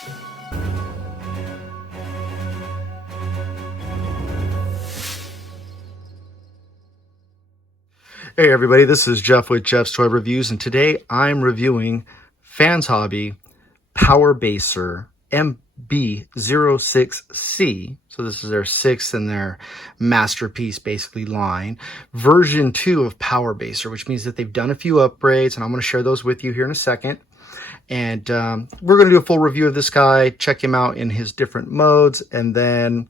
Hey everybody, this is Jeff with Jeff's Toy Reviews, and today I'm reviewing Fans Hobby Powermaster MB06C. So this is their 6th in their masterpiece basically line. Version 2 of Powermaster, which means that they've done a few upgrades, and I'm going to share those with you here in a second. And we're going to do a full review of this guy, check him out in his different modes, and then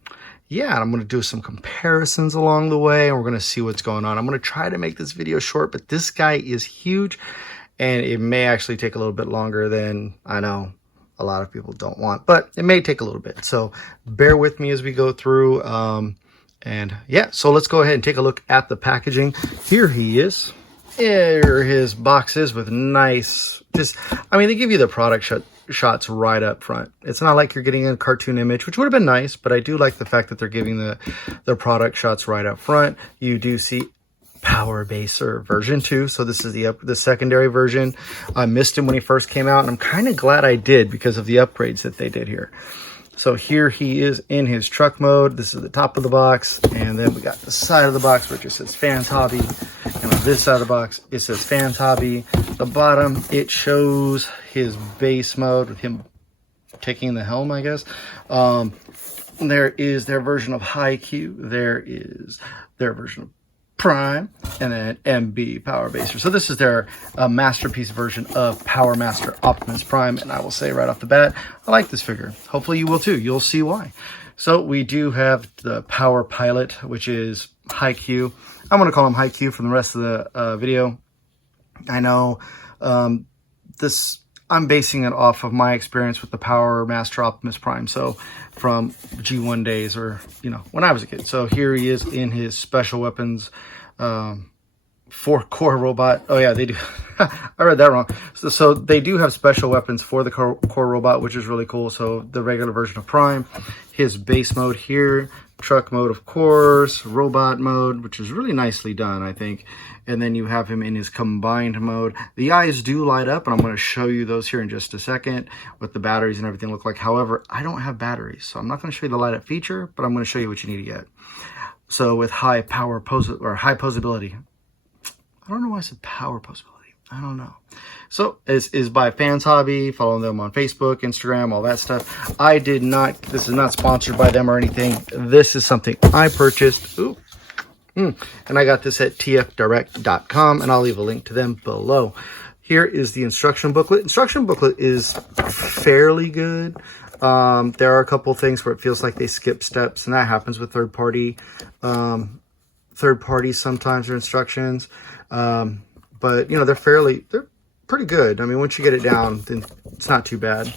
yeah, I'm going to do some comparisons along the way, and we're going to see what's going on. I'm going to try to make this video short, but this guy is huge, and it may actually take a little bit longer than I know a lot of people don't want, but it may take a little bit. So bear with me as we go through. And yeah, so let's go ahead and take a look at the packaging. Here he is. Here are his boxes with nice, I mean, they give you the product shots right up front. It's not like you're getting a cartoon image, which would have been nice, but I do like the fact that they're giving the product shots right up front. You do see Powermaster version 2, so this is the secondary version. I missed him when he first came out, and I'm kind of glad I did because of the upgrades that they did here. So here he is in his truck mode. This is the top of the box, and then we got the side of the box where it just says Fans Hobby, and on this side of the box it says Fans Hobby. The bottom, it shows his base mode with him taking the helm, I guess. There is their version of High Q. There is their version of Prime, and then MB Powermaster. So this is their masterpiece version of Powermaster Optimus Prime, and I will say right off the bat, I like this figure. Hopefully you will too. You'll see why. So we do have the Power Pilot, which is High Q. I'm going to call him High Q for the rest of the video. I know I'm basing it off of my experience with the Powermaster Optimus Prime. So from G1 days, or, you know, when I was a kid. So here he is in his special weapons, 4-core robot. Oh yeah, they do. I read that wrong. So they do have special weapons for the core robot, which is really cool. So the regular version of Prime, his base mode here, truck mode, of course, robot mode, which is really nicely done, I think. And then you have him in his combined mode. The eyes do light up, and I'm going to show you those here in just a second, what the batteries and everything look like. However, I don't have batteries, so I'm not going to show you the light up feature, but I'm going to show you what you need to get. So with high posability. I don't know why I said power posability. I don't know. So this is by Fans Hobby. Follow them on Facebook, Instagram, all that stuff. This is not sponsored by them or anything. This is something I purchased. Ooh. And I got this at tfdirect.com, and I'll leave a link to them below. Here is the instruction booklet. Instruction booklet is fairly good. There are a couple things where it feels like they skip steps, and that happens with third party sometimes, their instructions. But you know, they're pretty good. I mean, once you get it down, then it's not too bad.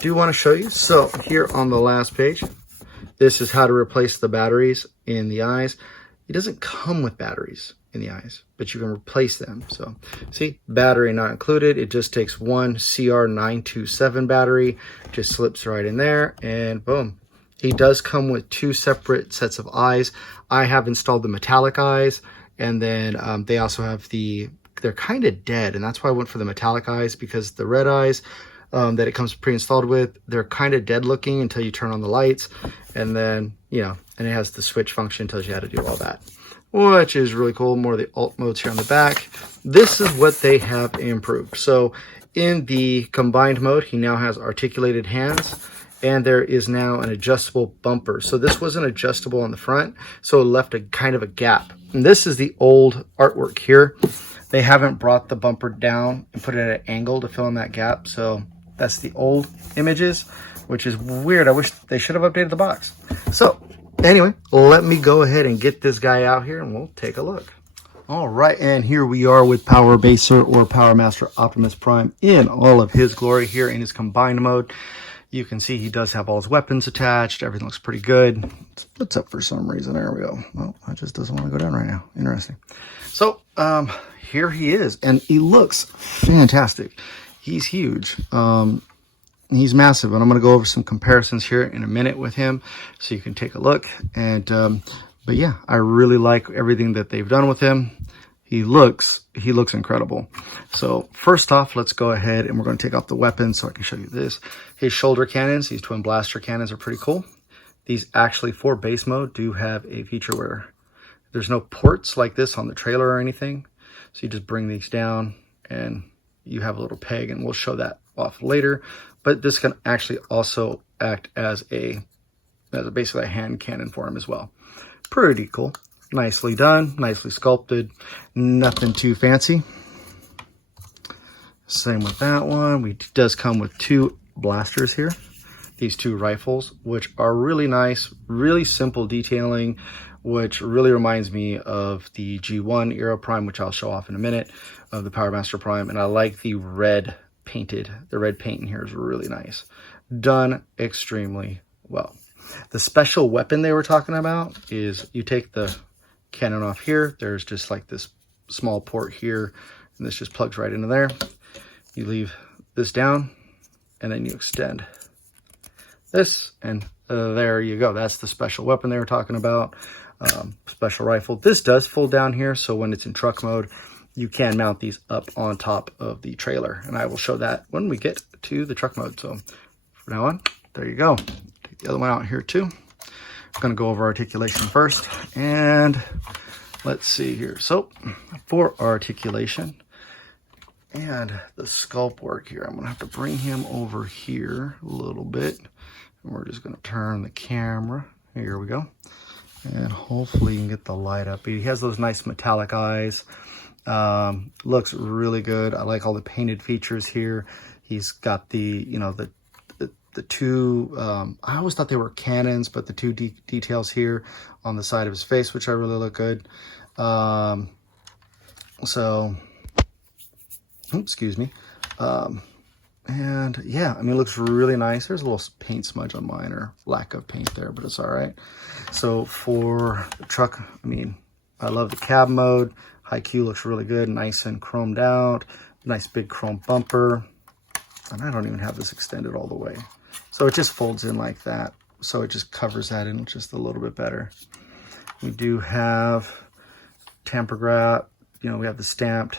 Do want to show you. So here on the last page, this is how to replace the batteries in the eyes. It doesn't come with batteries in the eyes, but you can replace them. So see, battery not included. It just takes one CR927 battery, just slips right in there, and boom. He does come with 2 separate sets of eyes. I have installed the metallic eyes, and then they also have they're kind of dead, and that's why I went for the metallic eyes, because the red eyes that it comes pre-installed with, they're kind of dead looking until you turn on the lights, and then, you know, and it has the switch function, tells you how to do all that, which is really cool. More of the alt modes here on the back. This is what they have improved. So in the combined mode, he now has articulated hands, and there is now an adjustable bumper. So this wasn't adjustable on the front, so it left a kind of a gap. And this is the old artwork here. They haven't brought the bumper down and put it at an angle to fill in that gap. So that's the old images, which is weird. I wish they should have updated the box. So anyway, let me go ahead and get this guy out here, and we'll take a look. All right, and here we are with Powermaster or Powermaster Optimus Prime in all of his glory here in his combined mode. You can see he does have all his weapons attached. Everything looks pretty good. It splits up for some reason. There we go. Well, that just doesn't want to go down right now. Interesting. So here he is, and he looks fantastic. He's huge. He's massive, and I'm going to go over some comparisons here in a minute with him, so you can take a look. And but yeah, I really like everything that they've done with him. he looks incredible. So first off, let's go ahead and we're going to take off the weapon so I can show you this. His shoulder cannons, these twin blaster cannons are pretty cool. These actually, for base mode, do have a feature where there's no ports like this on the trailer or anything. So you just bring these down and you have a little peg, and we'll show that off later. But this can actually also act as basically a hand cannon for him as well. Pretty cool. Nicely done, nicely sculpted, nothing too fancy. Same with that one. It does come with 2 blasters here. These 2 rifles, which are really nice, really simple detailing, which really reminds me of the G1 era Prime, which I'll show off in a minute, of the Powermaster Prime. And I like the red painted. The red paint in here is really nice. Done extremely well. The special weapon they were talking about is you take the cannon off here. There's just like this small port here, and this just plugs right into there. You leave this down, and then you extend this, and there you go. That's the special weapon they were talking about. Special rifle. This does fold down here, so when it's in truck mode, you can mount these up on top of the trailer, and I will show that when we get to the truck mode. So from now on, there you go. Take the other one out here too. I'm going to go over articulation first, and let's see here. So for articulation and the sculpt work here, I'm going to have to bring him over here a little bit, and we're just going to turn the camera. Here we go. And hopefully you can get the light up. He has those nice metallic eyes. Looks really good. I like all the painted features here. He's got the, the 2, I always thought they were cannons, but the 2 details here on the side of his face, which I really look good. Excuse me. And yeah, I mean, it looks really nice. There's a little paint smudge on mine, or lack of paint there, but it's all right. So for the truck, I mean, I love the cab mode. High Q looks really good, nice and chromed out. Nice big chrome bumper. And I don't even have this extended all the way. So it just folds in like that. So it just covers that in just a little bit better. We do have tampograph, we have the stamped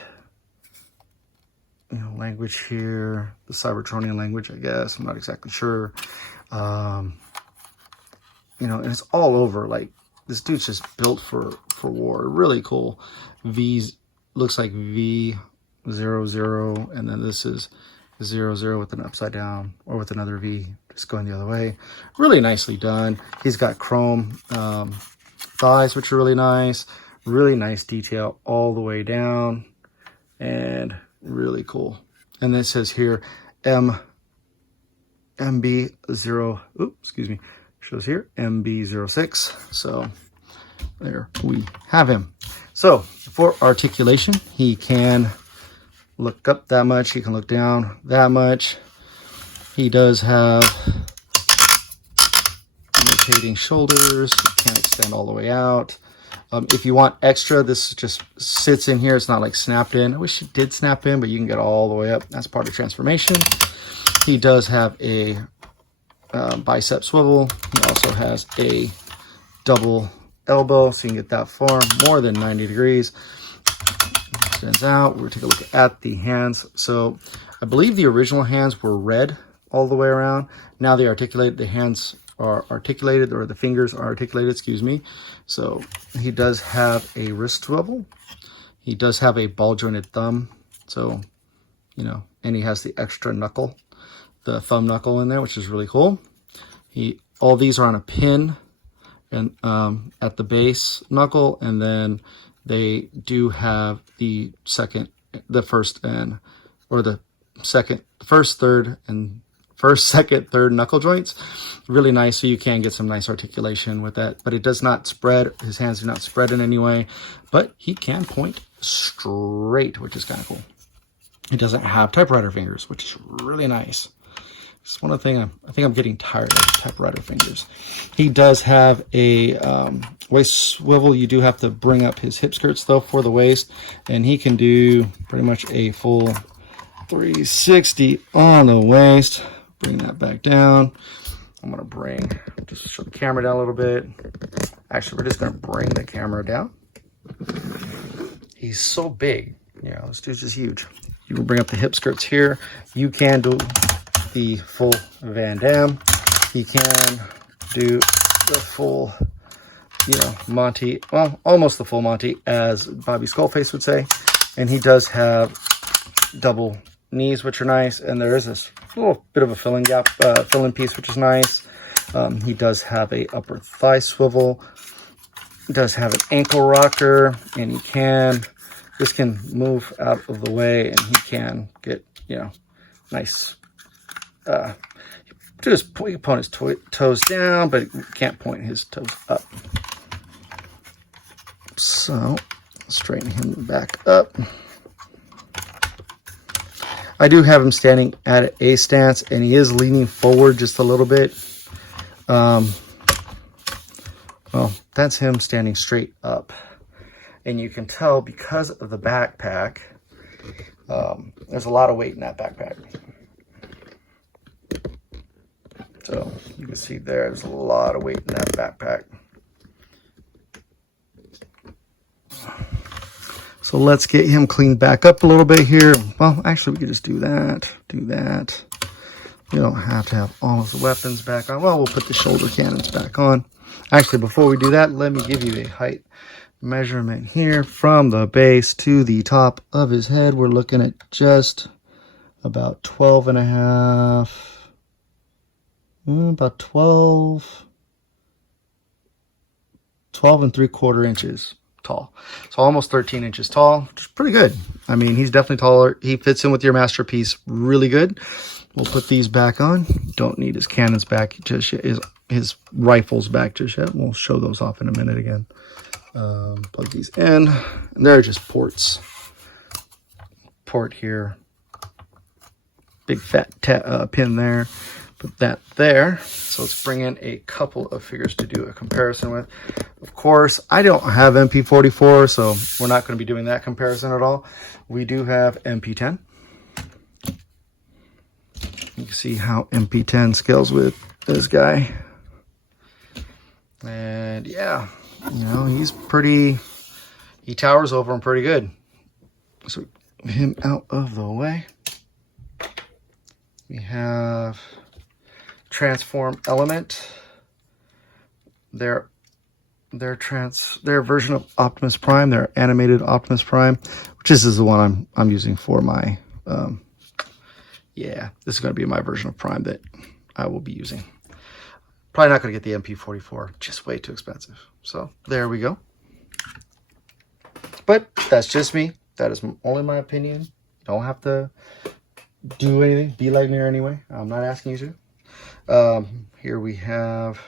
language here, the Cybertronian language, I guess. I'm not exactly sure. And it's all over. Like, this dude's just built for war. Really cool. V's looks like V00, and then this is 00 with an upside down, or with another V just going the other way. Really nicely done. He's got chrome thighs, which are really nice. Really nice detail all the way down, and really cool. And this says here MB0, shows here MB06. So there we have him. So for articulation, he can look up that much, he can look down that much. He does have rotating shoulders. He can't extend all the way out. If you want extra, this just sits in here. It's not like snapped in. I wish it did snap in, but you can get all the way up. That's part of transformation. He does have a bicep swivel. He also has a double elbow, so you can get that far, more than 90 degrees. Extends out. We'll take a look at the hands. So I believe the original hands were red all the way around. Now they articulate. The hands are articulated, or the fingers are articulated, excuse me. So he does have a wrist swivel. He does have a ball jointed thumb. So, and he has the extra knuckle, the thumb knuckle in there, which is really cool. All these are on a pin and at the base knuckle, and then they do have the first, second, third knuckle joints. Really nice, so you can get some nice articulation with that, but it does not spread. His hands do not spread in any way, but he can point straight, which is kind of cool. He doesn't have typewriter fingers, which is really nice. It's one of the things I think I'm getting tired of, typewriter fingers. He does have a waist swivel. You do have to bring up his hip skirts though for the waist, and he can do pretty much a full 360 on the waist. Bring that back down. I'm gonna just show the camera down a little bit. Actually, we're just gonna bring the camera down. he's so big. You know, this dude's just huge. You can bring up the hip skirts here. You can do the full Van Damme. He can do the full, you know, Monty, well, almost the full Monty, as Bobby Skullface would say. And he does have double knees, which are nice. And there is this little bit of a filling gap, filling piece, which is nice. He does have a upper thigh swivel. He does have an ankle rocker, and this can move out of the way, and he can get, you know, nice. He can point his toes down, but he can't point his toes up. So, straighten him back up. I do have him standing at an A stance, and he is leaning forward just a little bit. Well, that's him standing straight up. And you can tell because of the backpack, there's a lot of weight in that backpack. So you can see there's a lot of weight in that backpack. So let's get him cleaned back up a little bit here. Well, actually, we could just do that. You don't have to have all of the weapons back on. Well, we'll put the shoulder cannons back on. Actually, before we do that, let me give you a height measurement here. From the base to the top of his head, we're looking at just about 12 and a half, about 12 and 3/4 inches tall. So almost 13 inches tall, which is pretty good. I mean, he's definitely taller. He fits in with your masterpiece really good. We'll put these back on. Don't need his cannons back just yet, his rifles back just yet. We'll show those off in a minute again. Plug these in, and they're just ports. Port here, big fat pin there, put that there. So let's bring in a couple of figures to do a comparison with. Of course, I don't have MP44, so we're not going to be doing that comparison at all. We do have MP10. You can see how MP10 scales with this guy. And yeah, you know, he towers over him pretty good. So him out of the way. We have Transform Element. Their version of Optimus Prime, their animated Optimus Prime, which this is the one I'm using for my yeah, this is going to be my version of Prime that I will be using. Probably not going to get the MP44, just way too expensive. So there we go. But that's just me. That is only my opinion. You don't have to do anything. Be like me or anyway. I'm not asking you to. Here we have,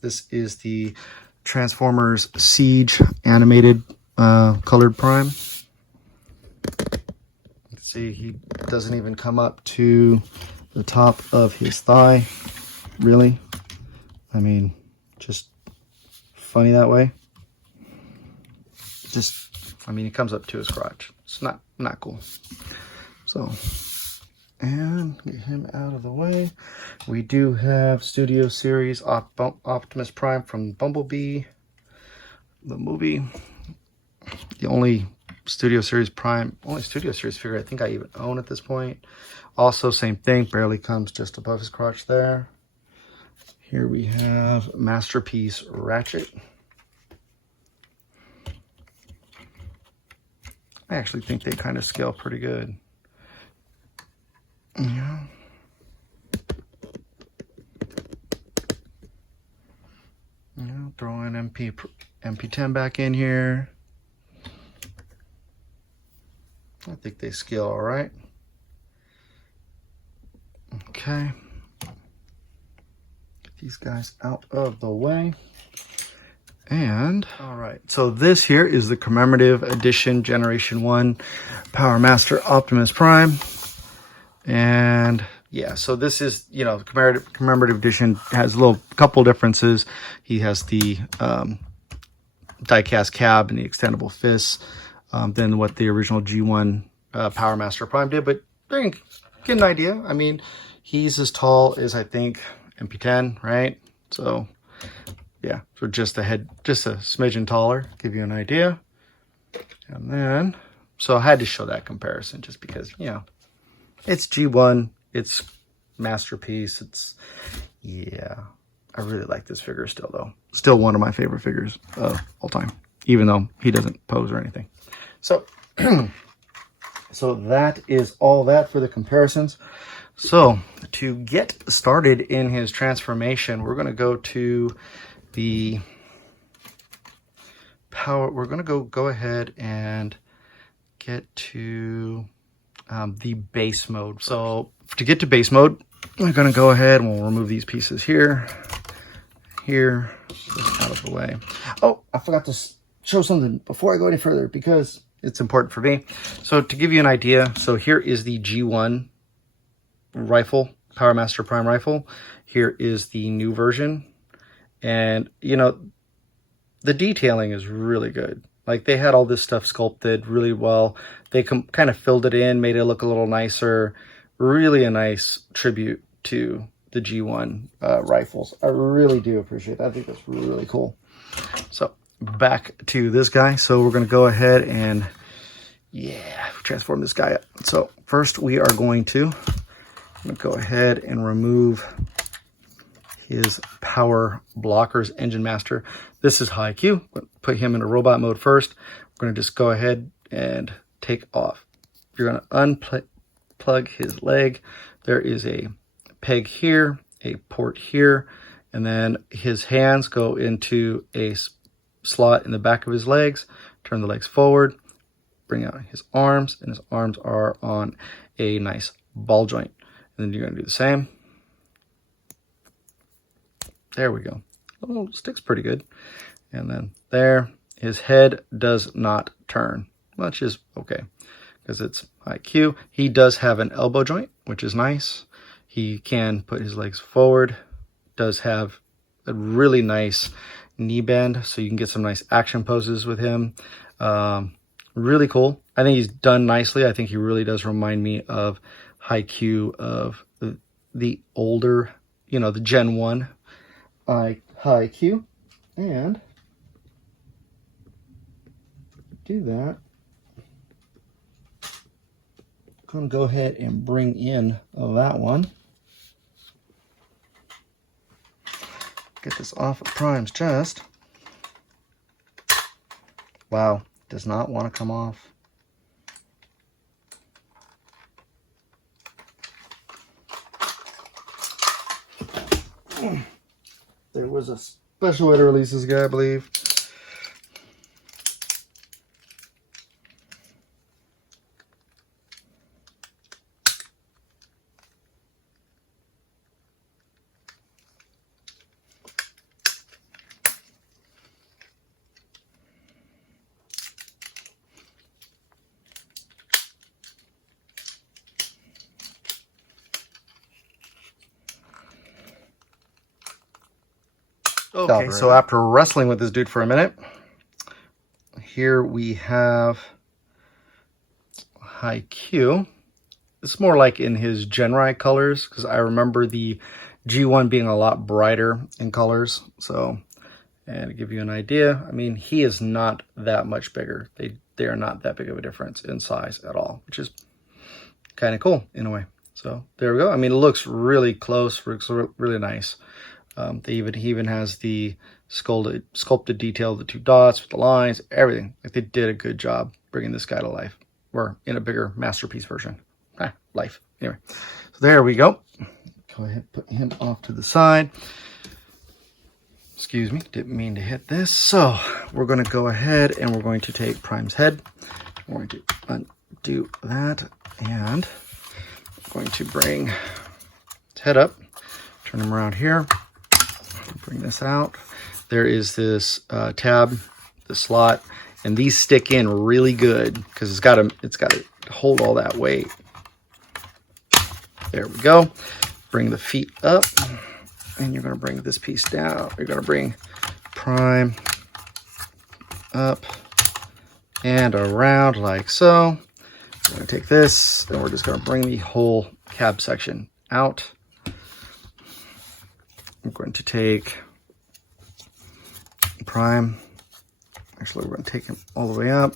this is the Transformers Siege animated colored Prime. See, he doesn't even come up to the top of his thigh, really. I mean, just funny that way. I mean, he comes up to his crotch. It's not cool. So, and get him out of the way. We do have Studio Series Optimus Prime from Bumblebee, the movie. The only Studio Series figure I think I even own at this point. Also, same thing, barely comes just above his crotch there. Here we have Masterpiece Ratchet. I actually think they kind of scale pretty good. Yeah. Throw in MP10 back in here. I think they scale all right. Okay. Get these guys out of the way. And, all right. So this here is the Commemorative Edition Generation 1 Powermaster Optimus Prime. And yeah, so this is, you know, Commemorative Edition has a couple differences. He has the die-cast cab and the extendable fists. Than what the original G1 Powermaster Prime did, but you get an idea. I mean, he's as tall as I think MP10, right? So yeah, so just a smidgen taller, give you an idea. And then, so I had to show that comparison just because, you know, it's G1, it's masterpiece. It's, yeah, I really like this figure still though. Still one of my favorite figures of all time, even though he doesn't pose or anything. So, so that is all that for the comparisons. So to get started in his transformation, we're going to go to the power. We're going to go ahead and get to the base mode. So to get to base mode, we're going to go ahead and we'll remove these pieces here, just out of the way. Oh, I forgot to show something before I go any further because it's important for me. So to give you an idea, so here is the G1 rifle, Powermaster Prime rifle. Here is the new version. And, you know, the detailing is really good. Like, they had all this stuff sculpted really well. They kind of filled it in, made it look a little nicer. Really a nice tribute to the G1 rifles. I really do appreciate that. I think that's really cool. So back to this guy. So we're going to go ahead and, yeah, transform this guy up. So first we are going to go ahead and remove his power blockers engine master. This is high Q. Put him into robot mode first. We're going to just go ahead and take off. You're going to unplug his leg. There is a peg here, a port here, and then his hands go into a slot in the back of his legs. Turn the legs forward, bring out his arms, and his arms are on a nice ball joint. And then you're going to do the same. There we go. Oh, sticks pretty good. And then there, his head does not turn, which is okay because it's high Q. He does have an elbow joint, which is nice. He can put his legs forward, does have a really nice knee bend, so you can get some nice action poses with him. Really cool. I think he's done nicely. I think he really does remind me of high Q of the older, you know, the Gen 1 high Q. And do that. I'm going to go ahead and bring in that one. Get this off of Prime's chest. Wow, does not want to come off. There was a special way to release this guy, I believe. Okay, so after wrestling with this dude for a minute, here we have high Q. It's more like in his Genrai colors, because I remember the G1 being a lot brighter in colors. So, and to give you an idea, I mean, he is not that much bigger. They are not that big of a difference in size at all, which is kind of cool in a way. So there we go. I mean, it looks really close, looks really nice. He even has the sculpted detail, the two dots with the lines, everything. Like, they did a good job bringing this guy to life, or in a bigger masterpiece version. Life. Anyway, so there we go. Go ahead, put him off to the side. Excuse me, didn't mean to hit this. So we're going to go ahead and we're going to take Prime's head. We're going to undo that, and we're going to bring his head up, turn him around here. Bring this out. There is this tab, the slot, and these stick in really good because it's got to hold all that weight. There we go. Bring the feet up, and you're going to bring this piece down. You're going to bring Prime up and around like so. We're going to take this, and we're just going to bring the whole cab section out. I'm going to take Prime Actually, we're going to take him all the way up.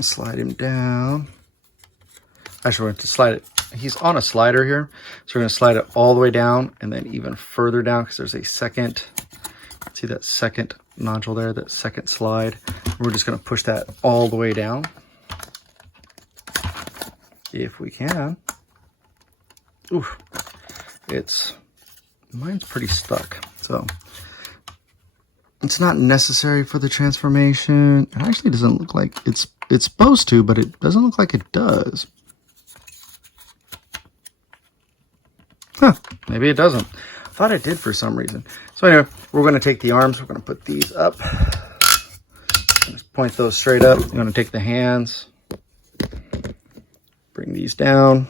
Slide him down. Actually, we're going to slide it. He's on a slider here. So we're going to slide it all the way down and then even further down because there's a second, see that second nodule there, that second slide. We're just going to push that all the way down. If we can. Oof. Mine's pretty stuck. So it's not necessary for the transformation. It actually doesn't look like it's supposed to, but it doesn't look like it does. Huh, maybe it doesn't. I thought it did for some reason. So anyway, we're going to take the arms. We're going to put these up. Just point those straight up. We're going to take the hands. Bring these down.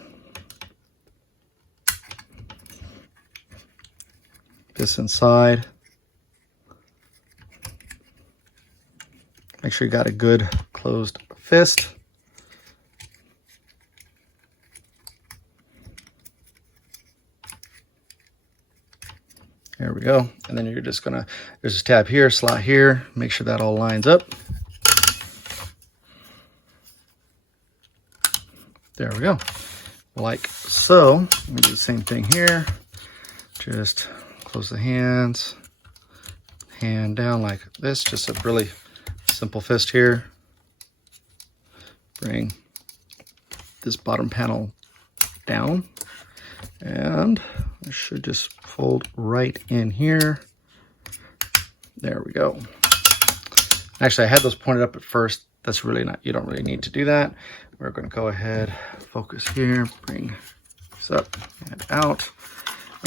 This inside. Make sure you got a good closed fist. There we go. And then you're just gonna, there's a tab here, slot here. Make sure that all lines up. There we go. Like so. We do the same thing here. Just close the hands. Hand down like this. Just a really simple fist here. Bring this bottom panel down. And I should just fold right in here. There we go. Actually, I had those pointed up at first. That's really not, you don't really need to do that. We're going to go ahead, focus here, bring this up and out.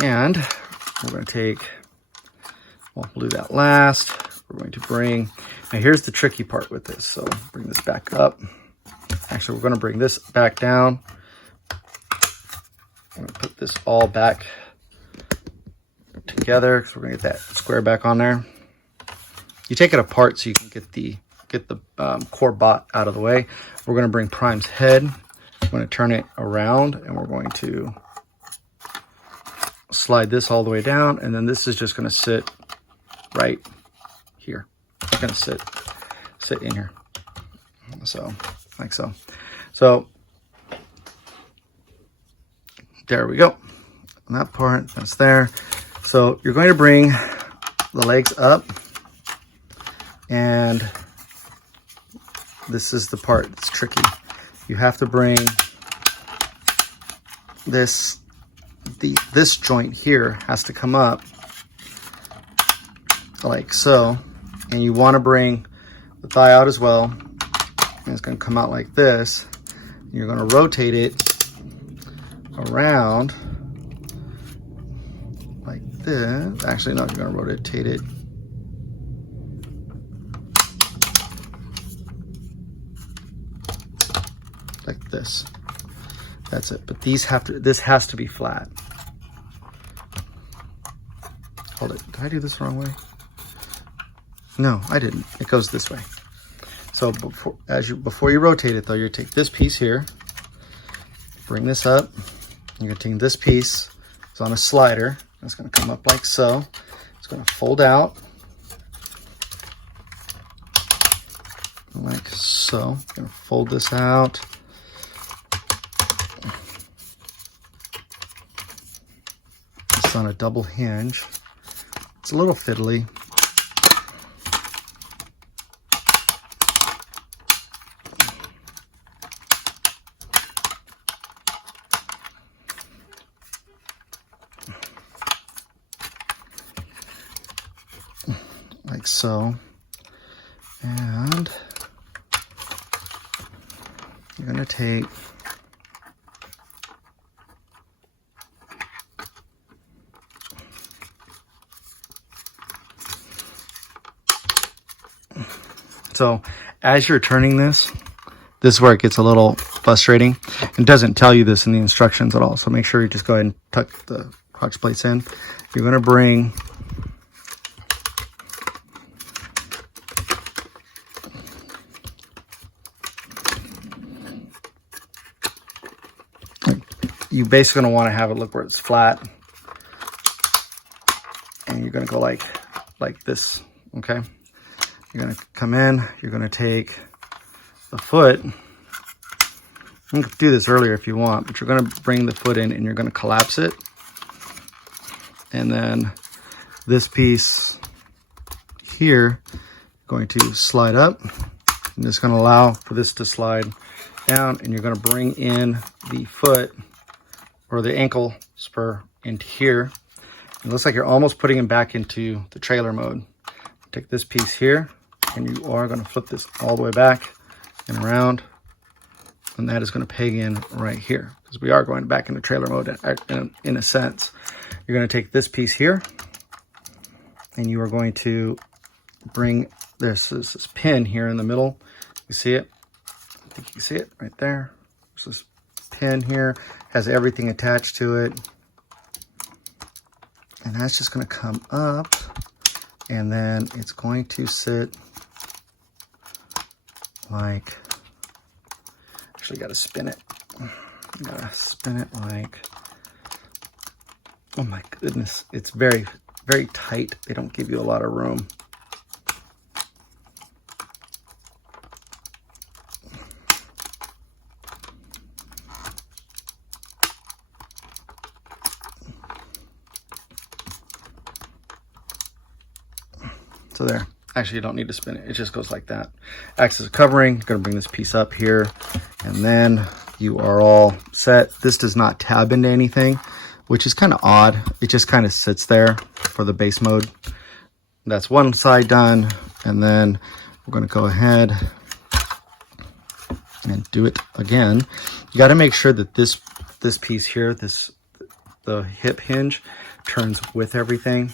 And we're going to take, well, we'll do that last. We're going to bring, now here's the tricky part with this. So bring this back up. Actually, we're going to bring this back down. I'm going to put this all back together because we're going to get that square back on there. You take it apart so you can get the core bot out of the way. We're going to bring Prime's head. We're going to turn it around and we're going to slide this all the way down, and then this is just going to sit right here. It's going to sit in here. So, like so. So, there we go. And that part, that's there. So you're going to bring the legs up, and this is the part that's tricky. You have to bring this joint here has to come up like so, and you want to bring the thigh out as well, and it's going to come out like this. You're going to rotate it around like this. Actually, no, you're going to rotate it like this. That's it. But these have to, this has to be flat. Hold it. Did I do this the wrong way? No, I didn't. It goes this way. So before you rotate it though, you take this piece here, bring this up. You're going to take this piece. It's on a slider. It's going to come up like so. It's going to fold out like so. I'm going to fold this out. It's on a double hinge. It's a little fiddly. Like so. And you're going to take so as you're turning this is where it gets a little frustrating. It doesn't tell you this in the instructions at all. So make sure you just go ahead and tuck the crotch plates in. You're going to bring you basically going to want to have it look where it's flat, and you're going to go like this, okay? you're going to come in, you're going to take the foot. You can do this earlier if you want, but you're going to bring the foot in and you're going to collapse it. And then this piece here, going to slide up. And it's going to allow for this to slide down, and you're going to bring in the foot or the ankle spur into here. It looks like you're almost putting it back into the trailer mode. Take this piece here, and you are going to flip this all the way back and around. And that is going to peg in right here, because we are going back into trailer mode in a sense. You're going to take this piece here, and you are going to bring this pin here in the middle. You see it? I think you can see it right there. There's this pin here, has everything attached to it. And that's just going to come up, and then it's going to sit like, actually got to spin it. Got to spin it like, oh my goodness. It's very, very tight. They don't give you a lot of room. So there, actually you don't need to spin it. It just goes like that. Acts as a covering. You're gonna bring this piece up here, and then you are all set. This does not tab into anything, which is kind of odd. It just kind of sits there for the base mode. That's one side done, and then we're gonna go ahead and do it again. You gotta make sure that this piece here, the hip hinge, turns with everything.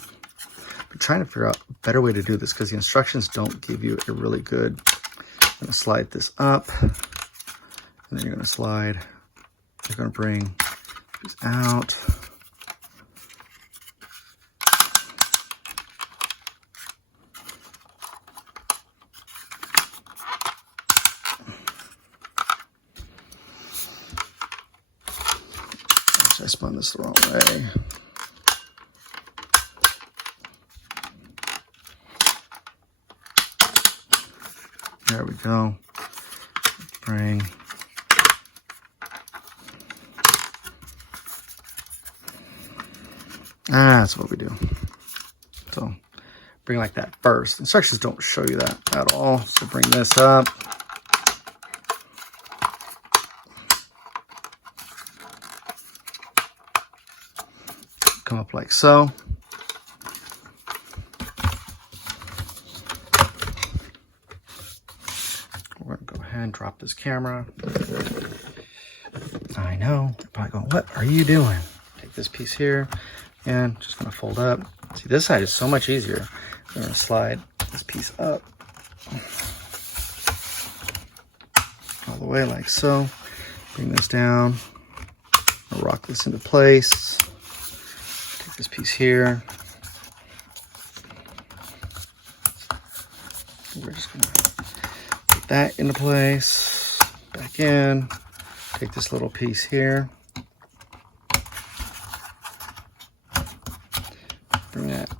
I'm trying to figure out a better way to do this because the instructions don't give you a really good. I'm going to slide this up, and then you're going to slide. You're going to bring these out. I spun this the wrong way. There we go. Bring. That's what we do. So bring like that first. Instructions don't show you that at all. So bring this up. Come up like so. We're going to go ahead and drop this camera. I know. You're probably going, what are you doing? Take this piece here and just going to fold up. See, this side is so much easier. I'm going to slide this piece up all the way like so. Bring this down. I'll rock this into place. Take this piece here. We're just going to put that into place. Back in. Take this little piece here. Bring that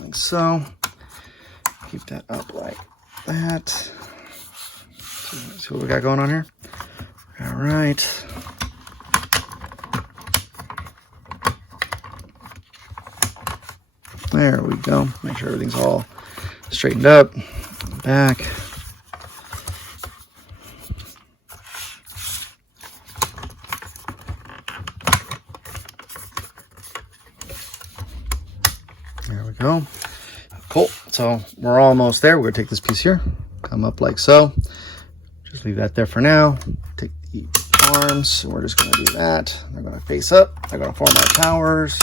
like so. Keep that up like that. See what we got going on here? All right. There we go. Make sure everything's all straightened up. Back. There we go. Cool. So we're almost there. We're going to take this piece here, come up like so. Just leave that there for now. Take the arms. We're just going to do that. They're going to face up. They're going to form our towers.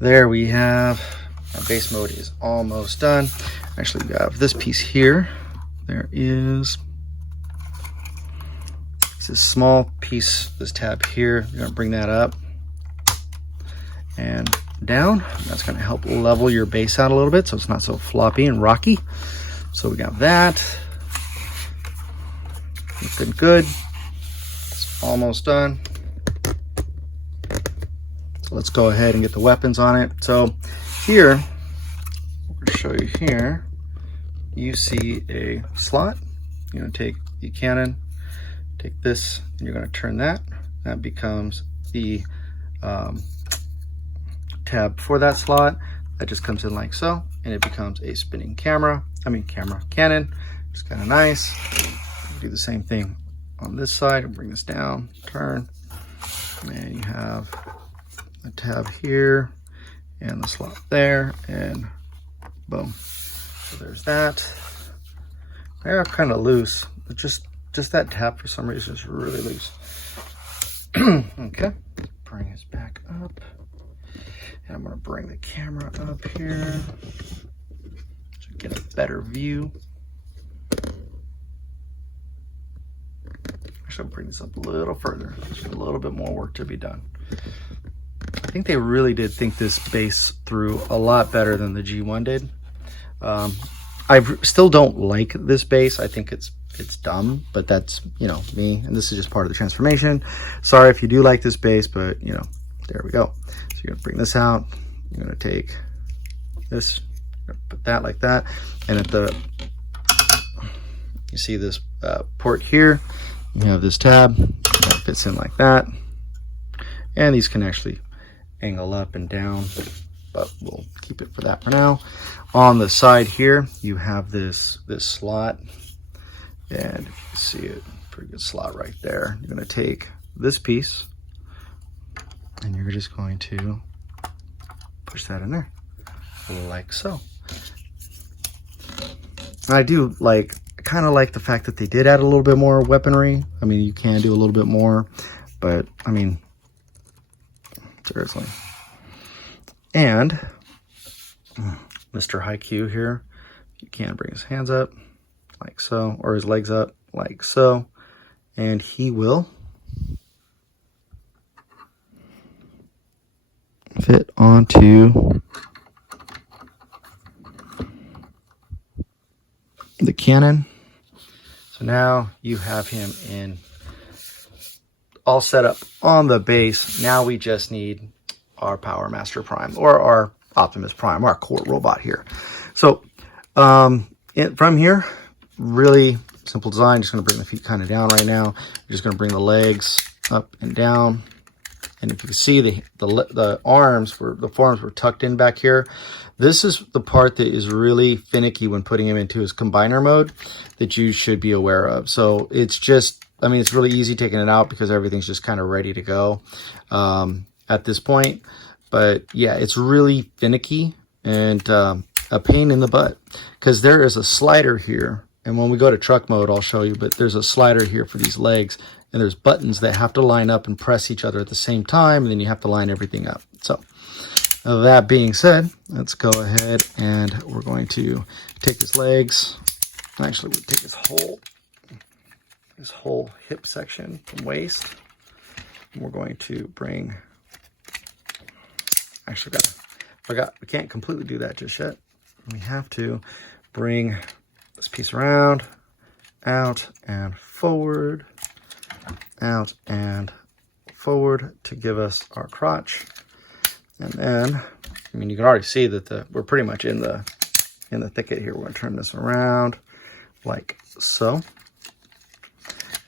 There we have our base mode is almost done. Actually, we have this piece here. There is this small piece, this tab here. You're going to bring that up and down. That's going to help level your base out a little bit so it's not so floppy and rocky. So we got that. Looking good. It's almost done. So let's go ahead and get the weapons on it. So here, I'll show you here, you see a slot. You're going to take the cannon, take this, and you're going to turn that. That becomes the tab for that slot. That just comes in like so, and it becomes a spinning cannon. It's kind of nice. Do the same thing on this side and bring this down, turn, and you have a tab here and the slot there, and boom. So there's that. They're kind of loose, but just that tab for some reason is really loose. Okay, bring this back up, and I'm gonna bring the camera up here to get a better view. Actually, I'll bring this up a little further. There's a little bit more work to be done. I think they really did think this base through a lot better than the G1 did. I still don't like this base. I think it's dumb, but that's, you know, me, and this is just part of the transformation. Sorry if you do like this base, but you know, there we go. So you're gonna bring this out. You're gonna take this, put that like that, and at the, you see this port here. You have this tab that fits in like that, and these can actually angle up and down, but we'll keep it for that for now. On the side here, you have this slot, and if you can see it, pretty good slot right there. You're going to take this piece, and you're just going to push that in there, like so. And I do like, kind of like the fact that they did add a little bit more weaponry. I mean, you can do a little bit more, but I mean, seriously. And Mr. Haikyuu here, you can bring his hands up like so, or his legs up like so, and he will fit onto the cannon. So now you have him in all set up on the base. Now we just need our Powermaster Prime, or our Optimus Prime, our core robot here. So from here, really simple design. Just going to bring the feet kind of down right now. You're just going to bring the legs up and down. And if you can see, the arms were, the forearms were tucked in back here. This is the part that is really finicky when putting him into his combiner mode that you should be aware of. So it's just, I mean, it's really easy taking it out because everything's just kind of ready to go at this point. But yeah, it's really finicky and a pain in the butt because there is a slider here. And when we go to truck mode, I'll show you, but there's a slider here for these legs, and there's buttons that have to line up and press each other at the same time, and then you have to line everything up. So that being said, let's go ahead and we're going to take his legs. Actually, we'll take his whole hip section from waist. And we're going to bring, actually forgot, we can't completely do that just yet. We have to bring this piece around, out and forward, out and forward to give us our crotch. And then, I mean, you can already see that we're pretty much in the thicket here. We're going to turn this around like so. And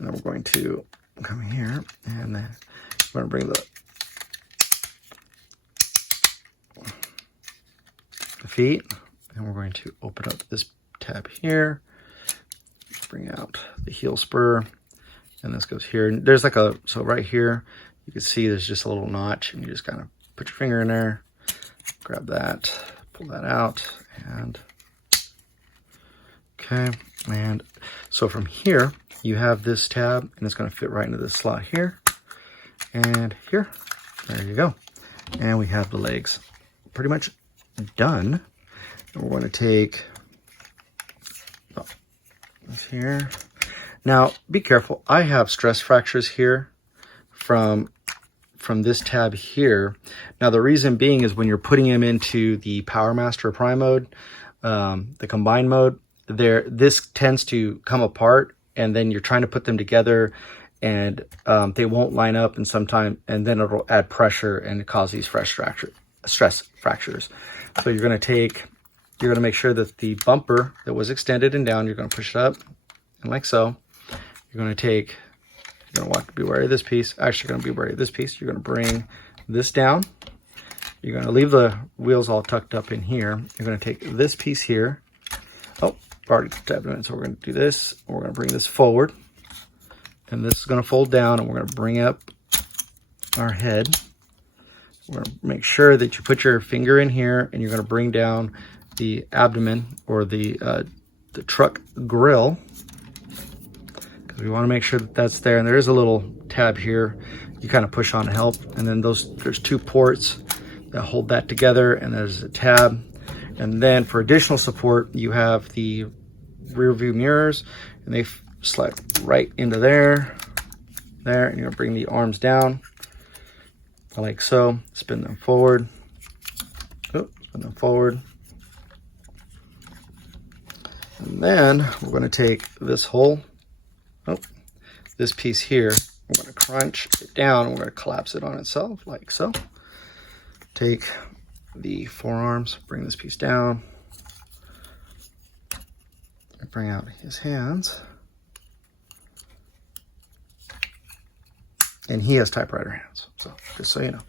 then we're going to come here, and then we're going to bring the feet, and we're going to open up this tab here, bring out the heel spur, and this goes here. And there's like a, so right here, you can see there's just a little notch, and you just kind of put your finger in there, grab that, pull that out, and okay. And so from here, you have this tab, and it's going to fit right into this slot here and here. There you go. And we have the legs pretty much done. And we're going to take this here. Now, be careful. I have stress fractures here from this tab here. Now, the reason being is when you're putting him into the Powermaster Prime mode, the combined mode, this tends to come apart, and then you're trying to put them together, and they won't line up, and then it'll add pressure and cause these stress fractures. So you're going to make sure that the bumper that was extended and down, you're going to push it up, and like so. You're going to be wary of this piece. Actually, you're going to be wary of this piece. You're going to bring this down. You're going to leave the wheels all tucked up in here. You're going to take this piece here. Oh, already tapped in. So we're going to do this. We're going to bring this forward. And this is going to fold down, and we're going to bring up our head. We're going to make sure that you put your finger in here, and you're going to bring down the abdomen, or the truck grill. We want to make sure that that's there, and there is a little tab here you kind of push on to help, and then there's 2 ports that hold that together, and there's a tab. And then for additional support, you have the rear view mirrors, and they slide right into there, and you're gonna bring the arms down like so, spin them forward. Spin them forward. And then we're going to take this this piece here, we're going to crunch it down, we're going to collapse it on itself like so. Take the forearms, bring this piece down, and bring out his hands. And he has typewriter hands, so just so you know.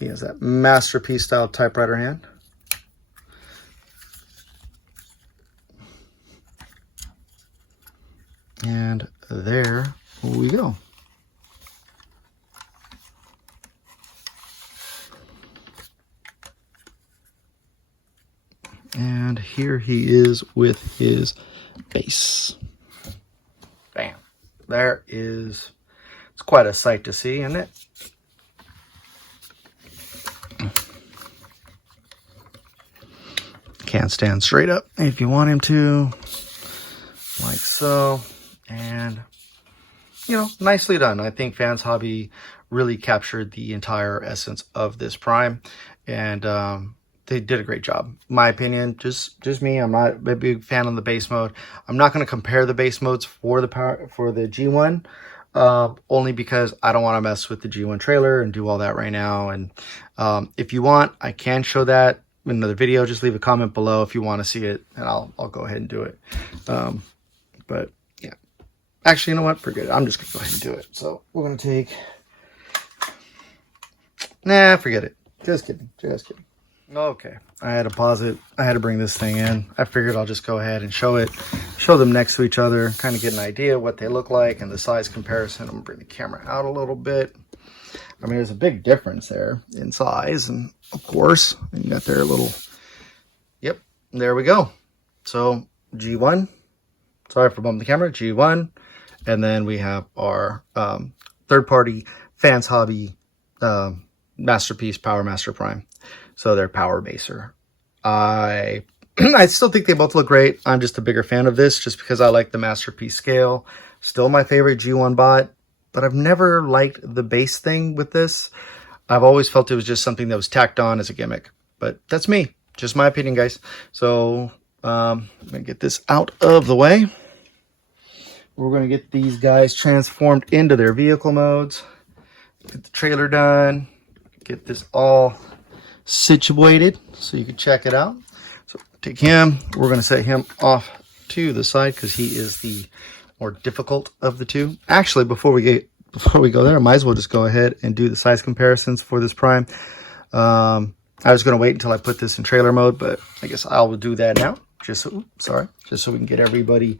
He has that masterpiece style typewriter hand. And there we go. And here he is with his base. Bam. There is, it's quite a sight to see, isn't it? Can stand straight up if you want him to, like so. And, you know, nicely done. I think Fans Hobby really captured the entire essence of this Prime, and they did a great job. My opinion, just me. I'm not a big fan of the base mode. I'm not going to compare the base modes for the G1, only because I don't want to mess with the G1 trailer and do all that right now. And if you want, I can show that in another video. Just leave a comment below if you want to see it, and I'll go ahead and do it. But yeah, actually, you know what? Forget it. I'm just gonna go ahead and do it. So we're gonna take. Nah, forget it. Just kidding. Just kidding. Okay, I had to pause it. I had to bring this thing in. I figured I'll just go ahead and show them next to each other, kind of get an idea what they look like and the size comparison. I'm gonna bring the camera out a little bit. I mean, there's a big difference there in size, and of course, you got their little. Yep, there we go. So G1. Sorry for bumping the camera. G1, and then we have our third-party Fans Hobby Masterpiece Powermaster Prime. So they're Power Baser. I still think they both look great. I'm just a bigger fan of this just because I like the Masterpiece scale. Still my favorite G1 bot, but I've never liked the base thing with this. I've always felt it was just something that was tacked on as a gimmick, but that's me. Just my opinion, guys. So I'm going to get this out of the way. We're going to get these guys transformed into their vehicle modes. Get the trailer done. Get this all situated so you can check it out. So take him. We're going to set him off to the side because he is the more difficult of the two. Actually, before we go there, I might as well just go ahead and do the size comparisons for this Prime. I was going to wait until I put this in trailer mode, but I guess I will do that now. Just so we can get everybody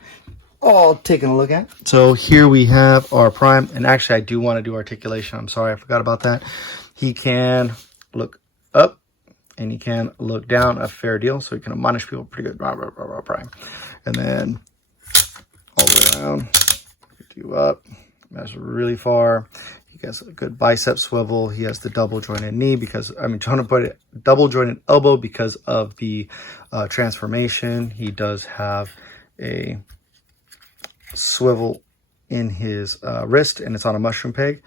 all taking a look at. So here we have our Prime, and actually I do want to do articulation. I'm sorry, I forgot about that. He can look up and he can look down, a fair deal. So he can admonish people pretty good. Prime. And then all the way around, lift you up. That's really far. He has a good bicep swivel. He has the double jointed knee double jointed elbow because of the transformation. He does have a swivel in his wrist, and it's on a mushroom peg.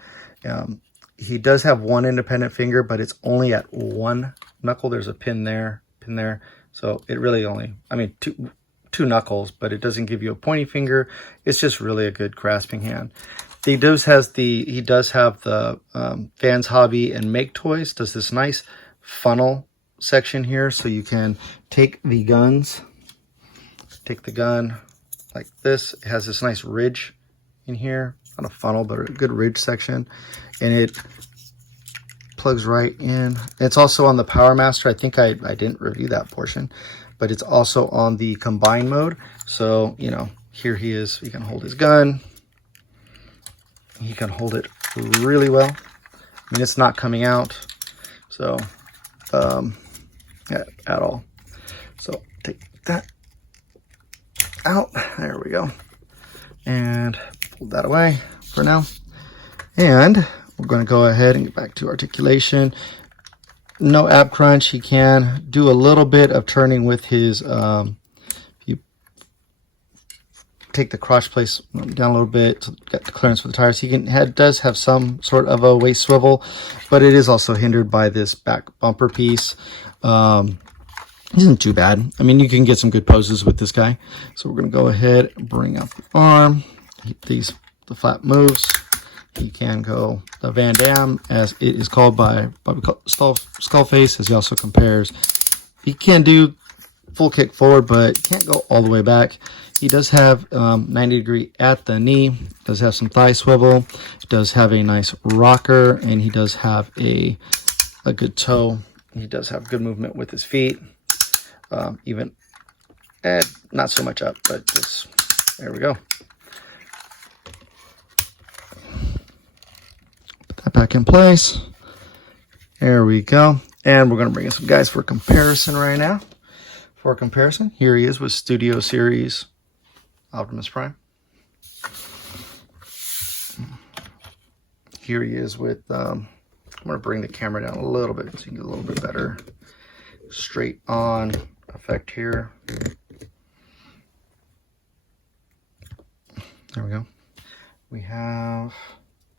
He does have one independent finger, but it's only at one knuckle. There's a pin there. So it really only, two knuckles, but it doesn't give you a pointy finger. It's just really a good grasping hand. he does have the Fans Hobby and Make Toys. Does this nice funnel section here, so you can take the gun like this. It has this nice ridge in here, not a funnel, but a good ridge section, and it plugs right in. It's also on the Powermaster. I think I didn't review that portion, but it's also on the combine mode. So, you know, here he is. He can hold his gun. He can hold it really well. I mean, it's not coming out, so at all. So take that out. There we go. And pull that away for now. And we're going to go ahead and get back to articulation. No ab crunch. He can do a little bit of turning with his, you take the crotch place down a little bit to get the clearance for the tires. He does have some sort of a waist swivel, but it is also hindered by this back bumper piece. Isn't too bad. I mean, you can get some good poses with this guy. So we're going to go ahead and bring up the arm. The flap moves. He can go the Van Damme, as it is called by Skullface, as he also compares. He can do full kick forward, but can't go all the way back. He does have 90 degree at the knee. Does have some thigh swivel. Does have a nice rocker, and he does have a good toe. He does have good movement with his feet. Even not so much up, but just there we go. Put that back in place. There we go. And we're going to bring in some guys for comparison right now. For comparison, here he is with Studio Series Optimus Prime. Here he is with, I'm going to bring the camera down a little bit so you can get a little bit better straight on effect here. There we go. We have,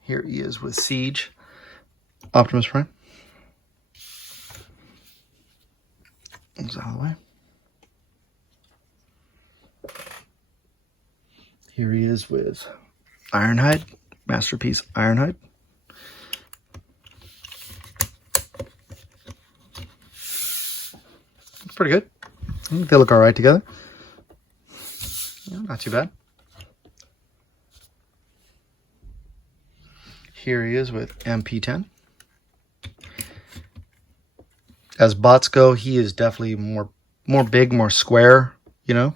here he is with Siege Optimus Prime. Moves out of the way. Here he is with Ironhide, Masterpiece Ironhide. Pretty good. I think they look all right together. Yeah, not too bad. Here he is with MP10. As bots go, he is definitely more big, more square, you know.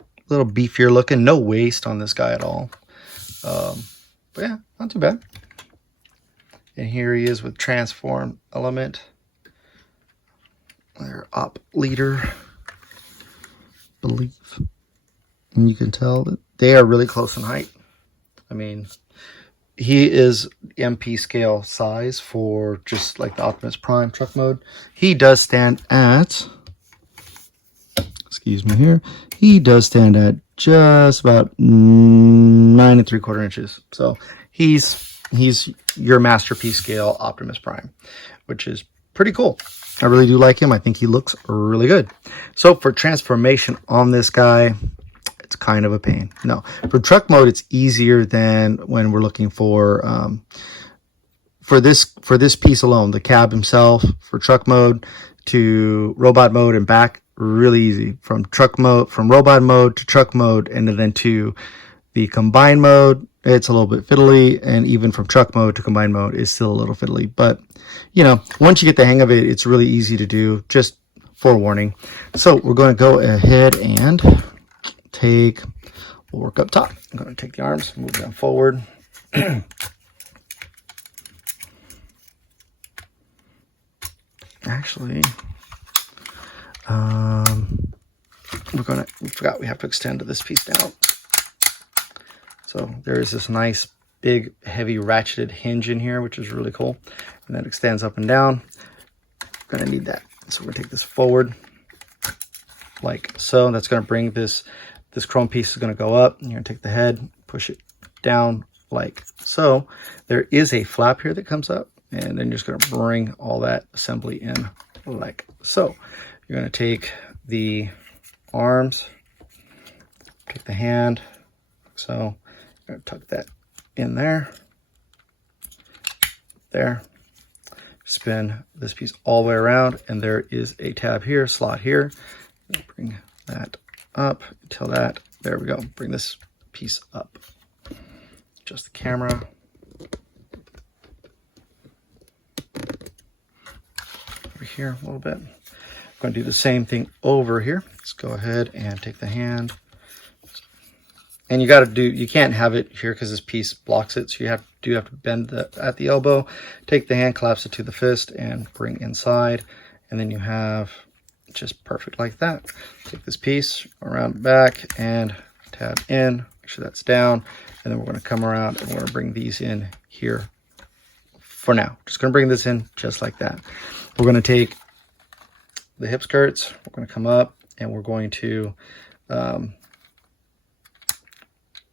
A little beefier looking. No waist on this guy at all. But yeah, not too bad. And here he is with Transform Element. Their op leader, believe. And you can tell that they are really close in height. I mean, he is MP scale size for just like the Optimus Prime truck mode. He does stand at, excuse me here, he does stand at just about 9 3/4 inches. So he's your masterpiece scale Optimus Prime, which is pretty cool. I really do like him. I think he looks really good. So for transformation on this guy, it's kind of a pain. No, for truck mode, it's easier than when we're looking for this piece alone, the cab himself. For truck mode to robot mode and back, really easy. From robot mode to truck mode, and then to the combine mode, it's a little bit fiddly, and even from truck mode to combine mode is still a little fiddly. But, you know, once you get the hang of it, it's really easy to do, just forewarning. So we're going to go ahead and we'll work up top. I'm going to take the arms, move them forward. Actually, we forgot we have to extend this piece down. So there is this nice, big, heavy ratcheted hinge in here, which is really cool. And that extends up and down. Gonna need that. So we're gonna take this forward like so. That's gonna bring this chrome piece is gonna go up. You're gonna take the head, push it down like so. There is a flap here that comes up, and then you're just gonna bring all that assembly in like so. You're gonna take the arms, take the hand, like so. Tuck that in there, there. Spin this piece all the way around, and there is a tab here, slot here. Bring that up until that. There we go. Bring this piece up. Adjust the camera. Over here a little bit. I'm going to do the same thing over here. Let's go ahead and take the hand. And you can't have it here because this piece blocks it. So you have to bend at the elbow, take the hand, collapse it to the fist, and bring inside. And then you have just perfect like that. Take this piece around back and tab in, make sure that's down. And then we're going to come around and we're going to bring these in here for now. Just going to bring this in just like that. We're going to take the hip skirts, we're going to come up, and we're going to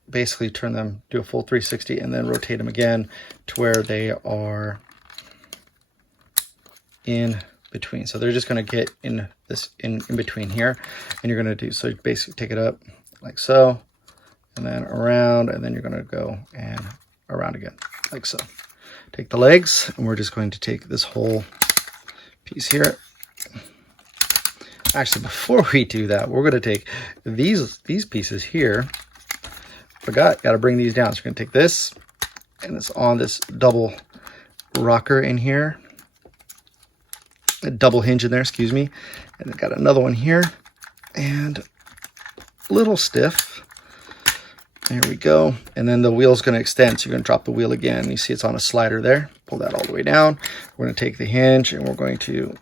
basically turn them, do a full 360, and then rotate them again to where they are in between. So they're just going to get in this in between here, and you're going to do, so you basically take it up like so, and then around, and then you're going to go and around again like so. Take the legs, and we're just going to take this whole piece here. Actually, before we do that, we're going to take these pieces here. Got to bring these down. So we're going to take this, and it's on this double rocker in here, a double hinge in there, excuse me, and I've got another one here, and a little stiff. There we go. And then the wheel's going to extend, so you're going to drop the wheel again. You see it's on a slider there. Pull that all the way down. We're going to take the hinge, and we're going to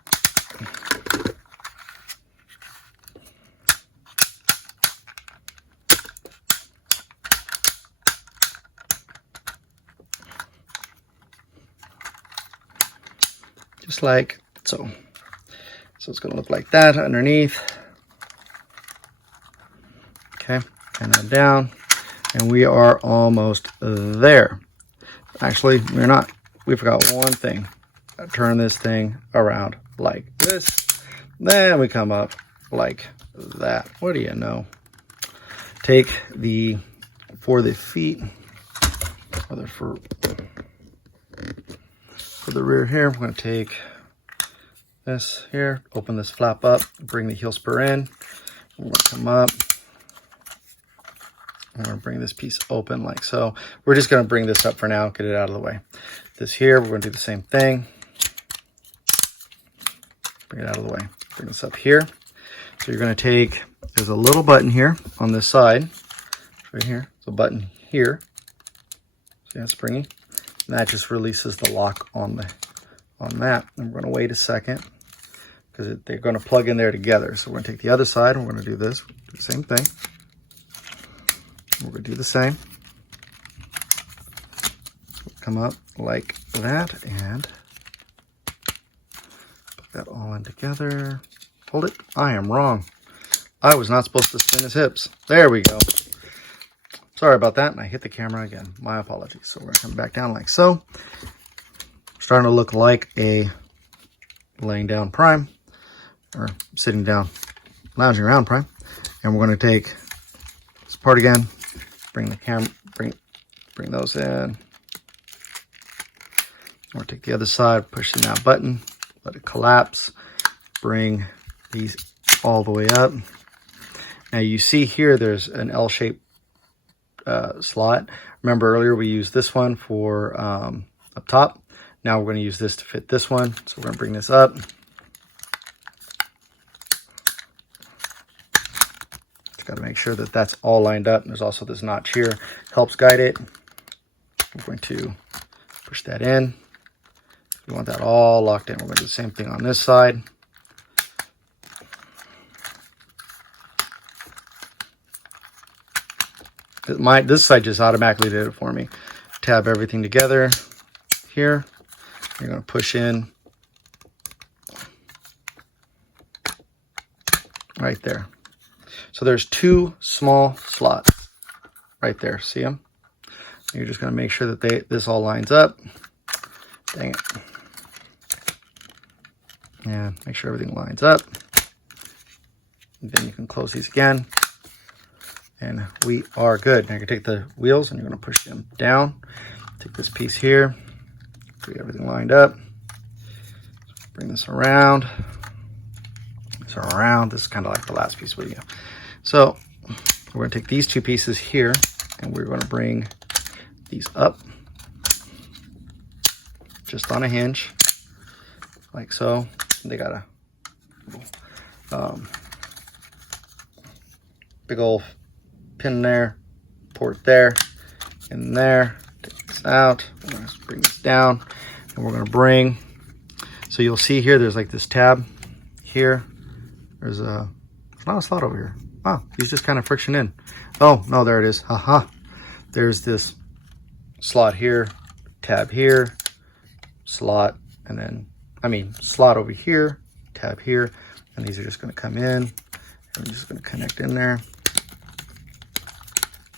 just like so. So it's going to look like that underneath. Okay, and then down, and we are almost there. Actually, we're not. We forgot one thing. Turn this thing around like this. Then we come up like that. What do you know? Take for the feet, or for the rear here, we're going to take this here, open this flap up, bring the heel spur in. We're going to come up. I'm going to bring this piece open like so. We're just going to bring this up for now, get it out of the way. This here, we're going to do the same thing. Bring it out of the way. Bring this up here. So you're going to take, there's a little button here on this side. Right here. It's a button here. See how springy? And that just releases the lock on that. And we're going to wait a second because they're going to plug in there together. So we're going to take the other side and we're going to do this. Do the same thing. We're going to do the same. Come up like that and put that all in together. Hold it. I am wrong. I was not supposed to spin his hips. There we go. Sorry about that. And I hit the camera again. My apologies. So we're going to come back down like so. Starting to look like a laying down prime, or sitting down, lounging around prime. And we're going to take this part again. Bring the camera, bring those in. We're going to take the other side, push in that button, let it collapse, bring these all the way up. Now you see here there's an L-shaped slot. Remember earlier we used this one for up top. Now we're going to use this to fit this one. So we're going to bring this up. Got to make sure that that's all lined up. And there's also this notch here, helps guide it. We're going to push that in. We want that all locked in. We're going to do the same thing on this side. This side just automatically did it for me. Tab everything together here. You're going to push in right there. So there's two small slots right there. See them? You're just going to make sure that this all lines up. Dang it. Yeah, make sure everything lines up. And then you can close these again. And we are good. Now you're gonna take the wheels and you're gonna push them down. Take this piece here, get everything lined up. Bring this around. This around. This is kind of like the last piece video. So we're gonna take these two pieces here and we're gonna bring these up just on a hinge, like so. They got a big old pin there, port there, and there. Take this out. We're gonna bring this down, and we're gonna bring. So you'll see here, there's like this tab here. There's a not a slot over here. Oh, he's just kind of friction in. Oh no, there it is. Haha. There's this slot here, tab here, slot, and then slot over here, tab here, and these are just going to come in, and we're just going to connect in there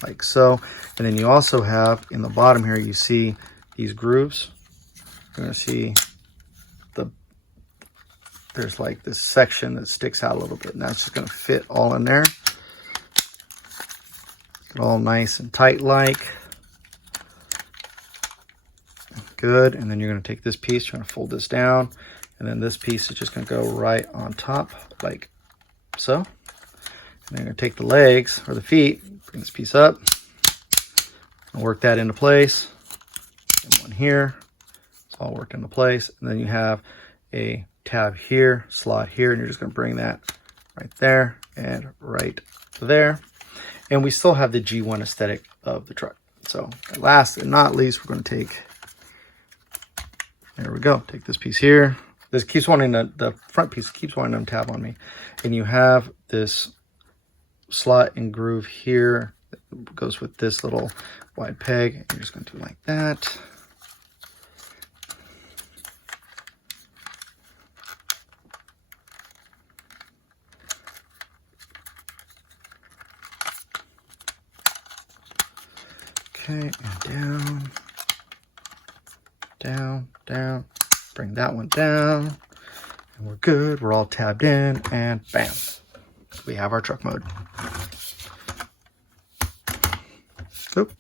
like so. And then you also have in the bottom here, you see these grooves. You're going to see there's like this section that sticks out a little bit, and that's just going to fit all in there. Get all nice and tight like. Good. And then you're going to take this piece, you're going to fold this down, and then this piece is just going to go right on top like so. And then you're going to take the legs or the feet, bring this piece up and work that into place. And one here, it's all worked into place. And then you have a tab here, slot here, and you're just going to bring that right there and right there. And we still have the G1 aesthetic of the truck. So last and not least, we're going to take, there we go, take this piece here. This keeps wanting the front piece keeps wanting to tab on me. And you have this slot and groove here that goes with this little wide peg. You're just going to do like that. Okay, and down, down, down. Bring that one down, and we're good. We're all tabbed in, and bam, we have our truck mode. Oop.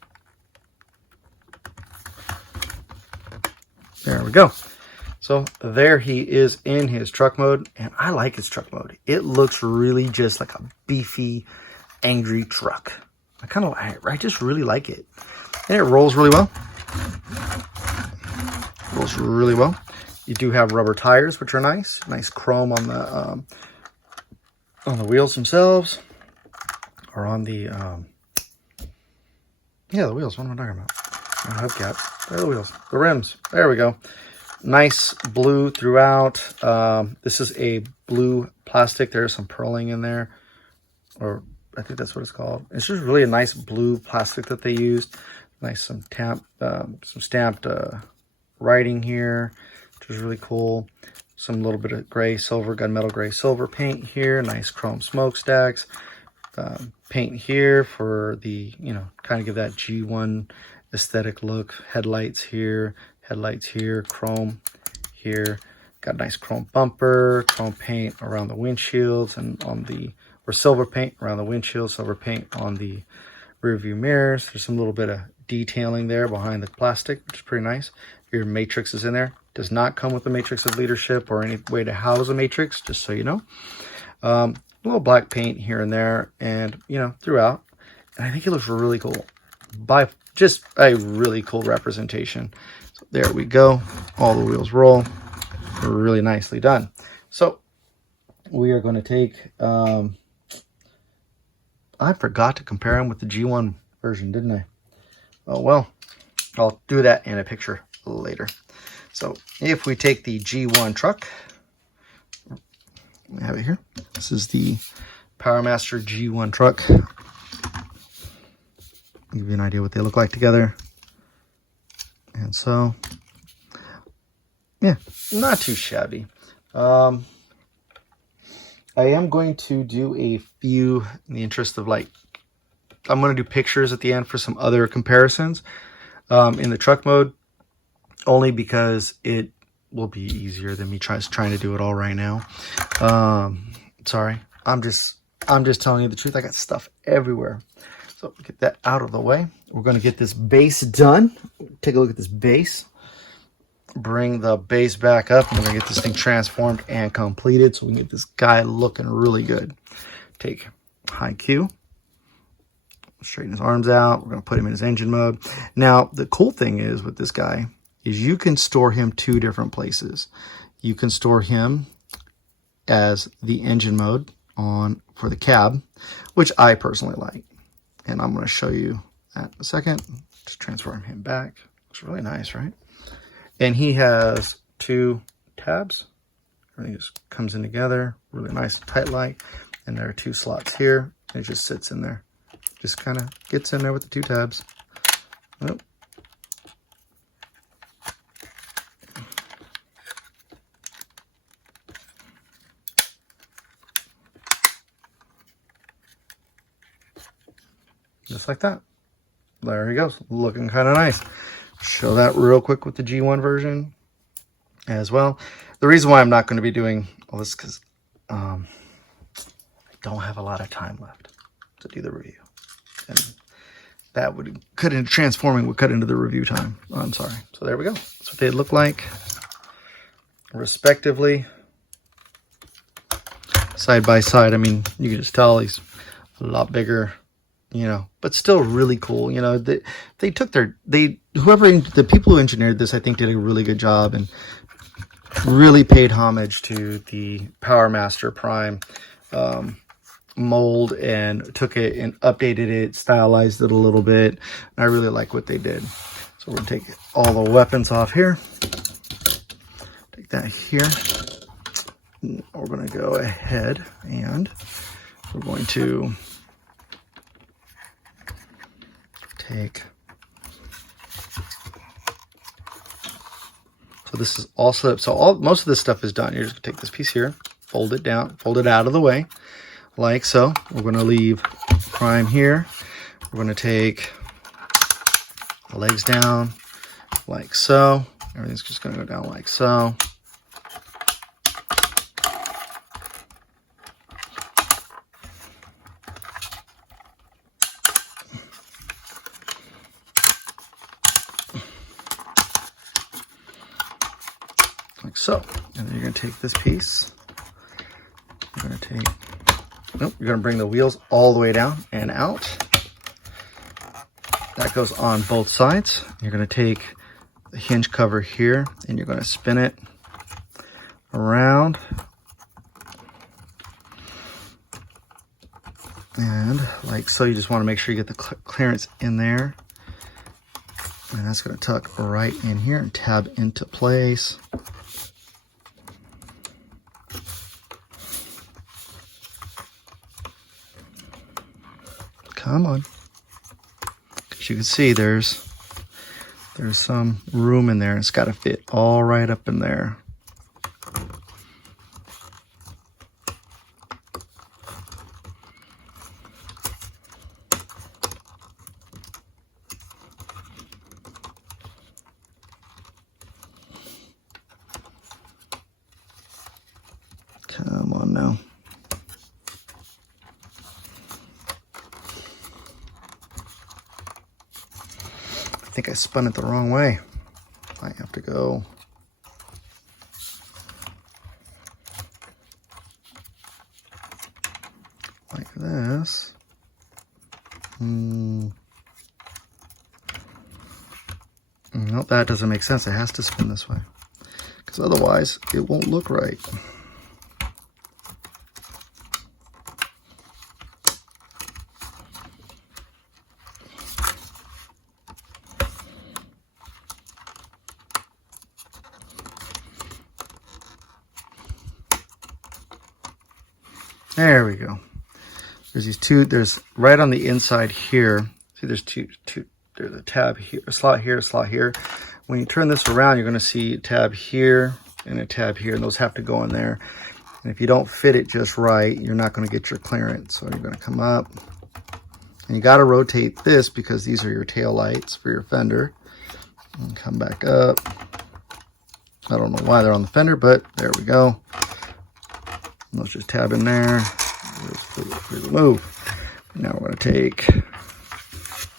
There we go. So there he is in his truck mode, and I like his truck mode. It looks really just like a beefy, angry truck. I just really like it. And it rolls really well. Rolls really well. You do have rubber tires, which are nice. Nice chrome on the wheels themselves. Or on the, the wheels. What am I talking about? The hubcaps. There are the wheels. The rims. There we go. Nice blue throughout. This is a blue plastic. There's some purling in there. Or I think that's what it's called. It's just really a nice blue plastic that they used. Nice some stamped writing here, which is really cool. Some little bit of gray silver, gunmetal gray silver paint here. Nice chrome smokestacks. Paint here for the, kind of give that G1 aesthetic look. Headlights here, chrome here. Got a nice chrome bumper, chrome paint around the windshields and on the, or silver paint around the windshield, silver paint on the rear view mirrors. There's some little bit of detailing there behind the plastic, which is pretty nice. Your matrix is in there. Does not come with a matrix of leadership or any way to house a matrix, just so you know. A little black paint here and there, and throughout. And I think it looks really cool. By just a really cool representation. So there we go. All the wheels roll. Really nicely done. So we are going to take. I forgot to compare them with the G1 version, didn't I? Oh well, I'll do that in a picture later. So if we take the G1 truck, I have it here. This is the Powermaster G1 truck. Give you an idea what they look like together. And so, yeah, not too shabby. I am going to do a few, in the interest of I'm going to do pictures at the end for some other comparisons in the truck mode, only because it will be easier than me trying to do it all right now. Sorry, I'm just I'm just telling you the truth. I got stuff everywhere. So get that out of the way. We're going to get this base done. Take a look at this base. Bring the base back up, and we're going to get this thing transformed and completed so we can get this guy looking really good. Take high Q. Straighten his arms out. We're going to put him in his engine mode. Now, the cool thing is with this guy is you can store him 2 different places. You can store him as the engine mode on for the cab, which I personally like. And I'm going to show you that in a second. Just transform him back. Looks really nice, right? And he has 2 tabs. Everything just comes in together. Really nice and tight like. And there are 2 slots here. And it just sits in there. Just kind of gets in there with the 2 tabs. Oh. Just like that. There he goes. Looking kind of nice. Show that real quick with the G1 version as well. The reason why I'm not going to be doing all this is because I don't have a lot of time left to do the review. And that would cut into transforming, would cut into the review time. Oh, I'm sorry. So there we go. That's what they look like respectively. Side by side. I mean, you can just tell he's a lot bigger, you know, but still really cool. You know, they took the people who engineered this, I think, did a really good job and really paid homage to the Powermaster Prime mold and took it and updated it, stylized it a little bit. And I really like what they did. So we're gonna take all the weapons off here. Take that here. We're gonna go ahead and we're going to take, so this is also, most of this stuff is done. You're just gonna take this piece here, fold it down, fold it out of the way, like so. We're gonna leave Prime here. We're gonna take the legs down, like so. Everything's just gonna go down like so. Like so. And then you're going to take this piece. You're going to take, nope, you're going to bring the wheels all the way down and out. That goes on both sides. You're going to take the hinge cover here and you're going to spin it around. And like so, you just want to make sure you get the clearance in there. And that's going to tuck right in here and tab into place. Come on. As you can see, there's some room in there. And it's got to fit all right up in there. Come on now. I think I spun it the wrong way. I have to go like this. Nope, that doesn't make sense. It has to spin this way, because otherwise it won't look right. There we go. There's these two, there's right on the inside here. See, there's two, there's a tab here, a slot here, a slot here. When you turn this around, you're going to see a tab here and a tab here, and those have to go in there. And if you don't fit it just right, you're not going to get your clearance. So you're going to come up, and you got to rotate this because these are your tail lights for your fender. And come back up. I don't know why they're on the fender, but there we go. Let's just tab in there, Move. Now we're going to take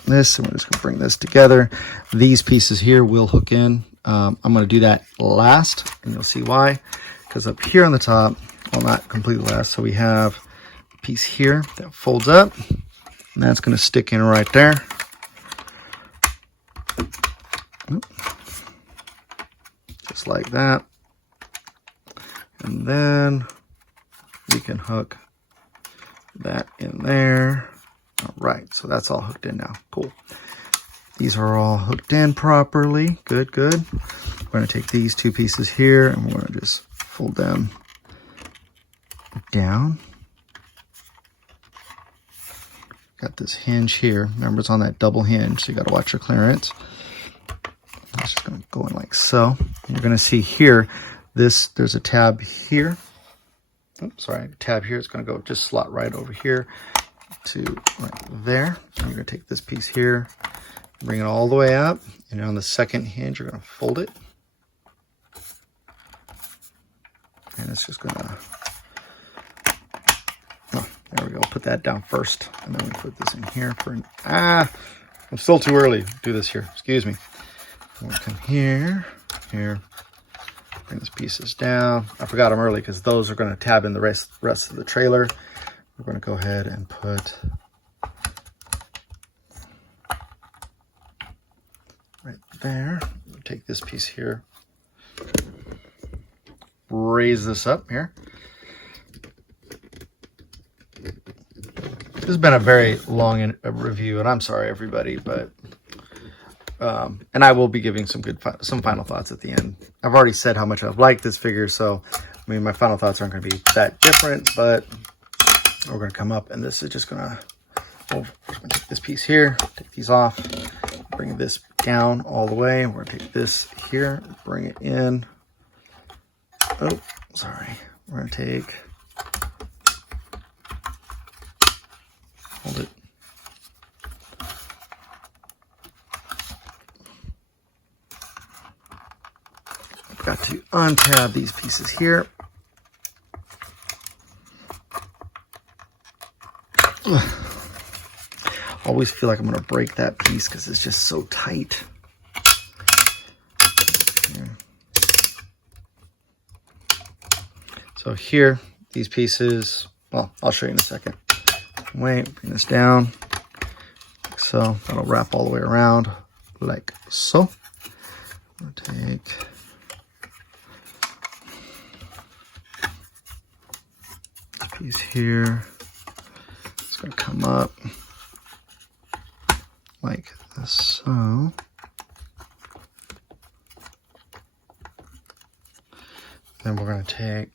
this and we're just going to bring this together. These pieces here will hook in. I'm going to do that last, and you'll see why. Because up here on the top, well, not completely last, so we have a piece here that folds up, and that's going to stick in right there. Just like that. And then we can hook that in there. All right, so that's all hooked in now. Cool. These are all hooked in properly. Good, good. We're going to take these two pieces here and we're going to just fold them down. Got this hinge here. Remember, it's on that double hinge, so you got to watch your clearance. It's just going to go in like so. And you're going to see here, there's a tab here. Oops, sorry, tab here. It's going to go just slot right over here to right there. And you're going to take this piece here, bring it all the way up, and on the second hinge, you're going to fold it. And it's just going to, oh, there we go. Put that down first, and then we put this in here for an, I'm still too early to do this here. Excuse me. We'll come here, bring these pieces down. I forgot them early because those are going to tab in the rest of the trailer. We're going to go ahead and put right there. We'll take this piece here, raise this up here. This has been a very long review, and I'm sorry, everybody, but and I will be giving some final thoughts at the end. I've already said how much I've liked this figure, so I mean my final thoughts aren't going to be that different, but we're going to come up, and this is just going to, I'm going to take this piece here, take these off, bring this down all the way. We're going to take this here, bring it in. Oh, sorry. We're going to take, hold it. I've got to untab these pieces here. Always feel like I'm going to break that piece because it's just so tight. Here. So here, these pieces, well, I'll show you in a second. Wait, bring this down. Like so, that'll wrap all the way around like so. I'll take a piece here. It's going to come up like so. Then we're going to take,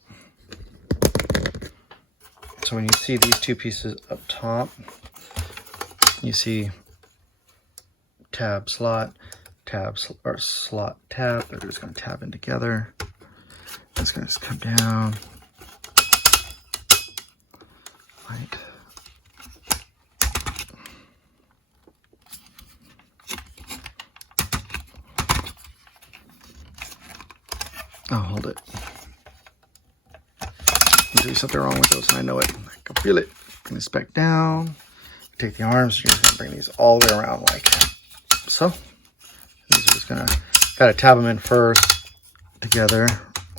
so when you see these two pieces up top, you see tab, slot, tab, or slot, tab. They're just going to tab in together. It's going to just come down like oh, hold it. There's doing something wrong with those, and I know it. I can feel it. Bring this back down. Take the arms. You're just gonna bring these all the way around like so. These are just gotta tab them in first together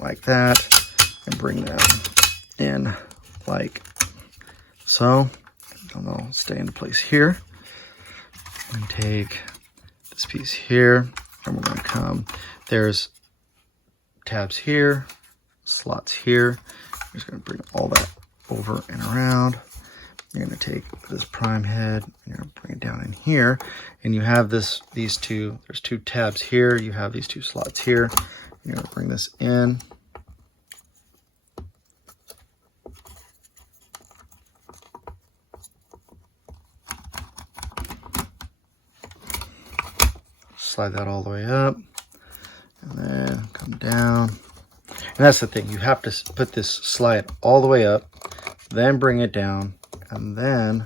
like that, and bring them in like so. And they'll stay into place here. And take this piece here, and we're gonna come. There's tabs here, slots here. We're just going to bring all that over and around. You're going to take this prime head and you're going to bring it down in here. And you have these two, there's two tabs here. You have these two slots here. You're going to bring this in. Slide that all the way up. And then come down. And that's the thing. You have to put this slide all the way up, then bring it down, and then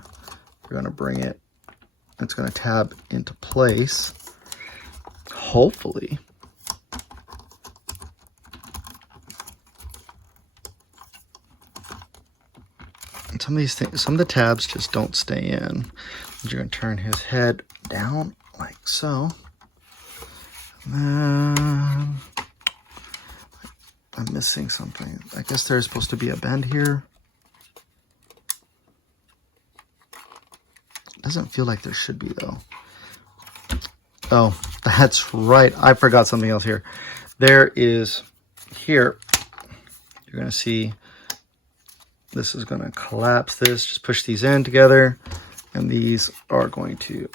you're going to bring it, it's going to tab into place. Hopefully. It's some of these things, some of the tabs just don't stay in. You're going to turn his head down like so. And then I'm missing something. I guess there's supposed to be a bend here. Doesn't feel like there should be though. Oh, that's right. I forgot something else here. There is here. You're going to see this is going to collapse this. Just push these in together. And these are going to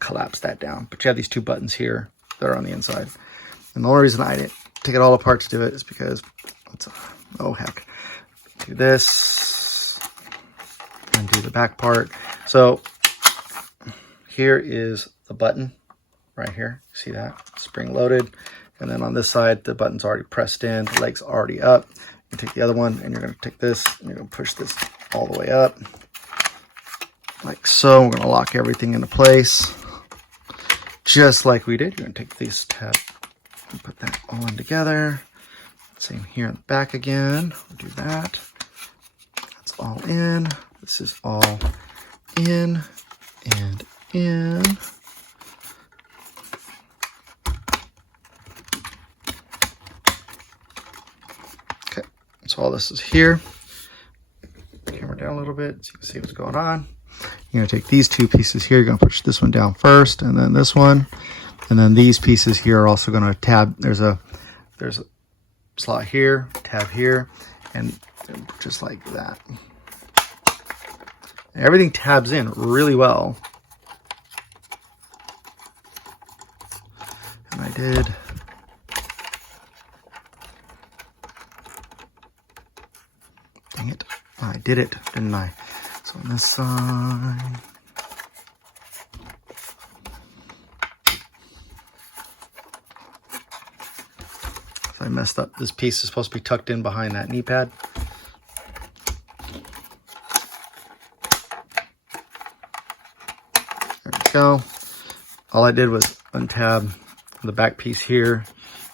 collapse that down. But you have these two buttons here that are on the inside. And the only reason I didn't take it all apart to do it is because, oh heck, do this and do the back part. So here is the button right here. See that? Spring loaded. And then on this side, the button's already pressed in, the leg's already up. You take the other one and you're going to take this and you're going to push this all the way up. Like so. We're going to lock everything into place. Just like we did. You're going to take this tab and put that all in together. Same here in the back again. We'll do that. That's all in. This is all in and in. Okay, so all this is here. Camera down a little bit so you can see what's going on. You're going to take these two pieces here. You're going to push this one down first and then this one. And then these pieces here are also going to tab. There's a slot here, tab here, and just like that. Everything tabs in really well. And I did. Dang it. I did it, didn't I? So on this side. I messed up. This piece is supposed to be tucked in behind that knee pad. There we go. All I did was untab the back piece here,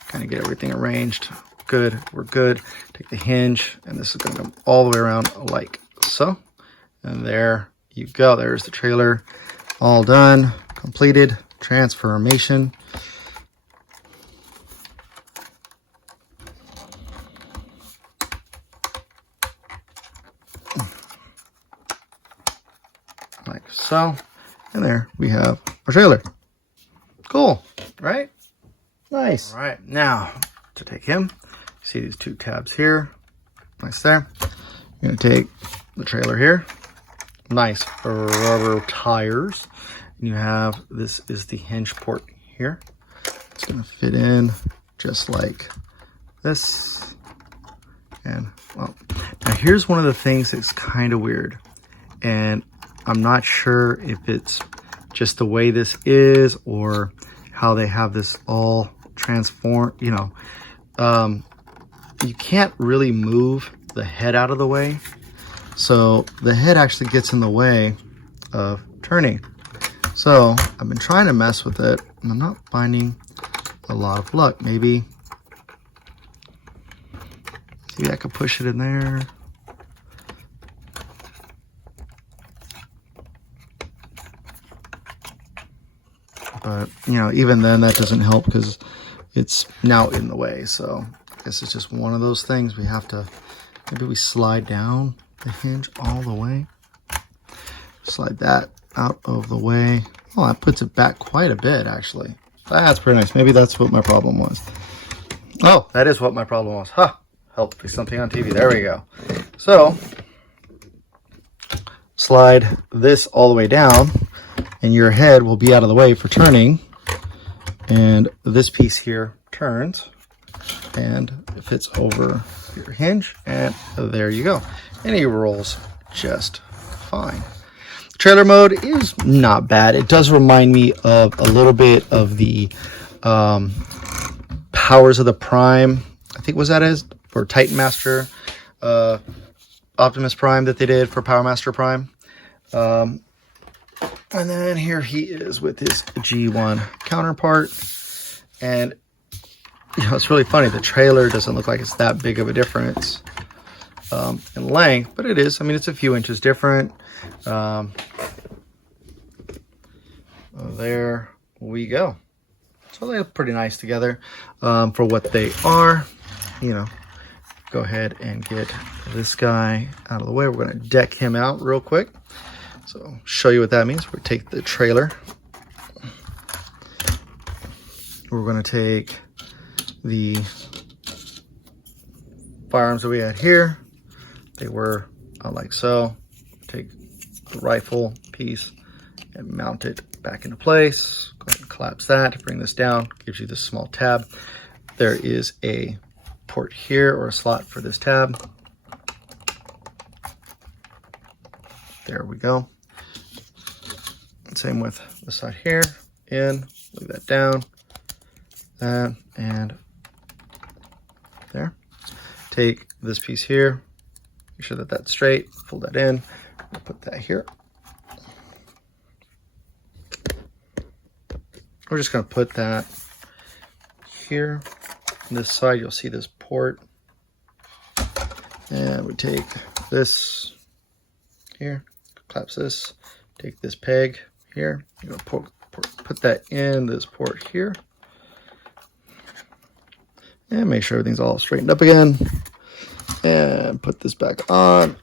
kind of get everything arranged. Good, we're good. Take the hinge, and this is going to go all the way around like so. And there you go. There's the trailer. All done, completed, transformation. Like so. And there we have our trailer. Cool, right? Nice. All right, now to take him, see these two tabs here. Nice there. You're gonna take the trailer here. Nice rubber tires. And you have, this is the hinge port here. It's gonna fit in just like this. And well, now here's one of the things that's kind of weird. And I'm not sure if it's just the way this is or how they have this all transformed, you know. You can't really move the head out of the way. So the head actually gets in the way of turning. So I've been trying to mess with it and I'm not finding a lot of luck. Maybe I could push it in there. But, you know, even then that doesn't help because it's now in the way. So I guess it's just one of those things we have to, maybe we slide down the hinge all the way. Slide that out of the way. Oh, that puts it back quite a bit, actually. That's pretty nice. Maybe that's what my problem was. Oh, that is what my problem was. Huh. Help do something on TV. There we go. So, slide this all the way down. And your head will be out of the way for turning. And this piece here turns. And it fits over your hinge. And there you go. And he rolls just fine. Trailer mode is not bad. It does remind me of a little bit of the Powers of the Prime. I think was that as for Titan Master, Optimus Prime that they did for Powermaster Prime. And then here he is with his G1 counterpart. And, you know, it's really funny. The trailer doesn't look like it's that big of a difference. in length, but it is, I mean, it's a few inches different. There we go. So they look pretty nice together for what they are. You know, go ahead and get this guy out of the way. We're going to deck him out real quick. So show you what that means. We'll take the trailer. We're going to take the firearms that we had here. They were like so. Take the rifle piece and mount it back into place. Go ahead and collapse that. Bring this down. Gives you this small tab. There is a port here, or a slot for this tab. There we go. Same with the side here. In. Leave that down. That and there. Take this piece here. Make sure that that's straight. Fold that in. Put that here. We're just going to put that here. On this side, you'll see this port. And we take this here, collapse this, take this peg here. You're going to put that in this port here. And make sure everything's all straightened up again. And put this back on.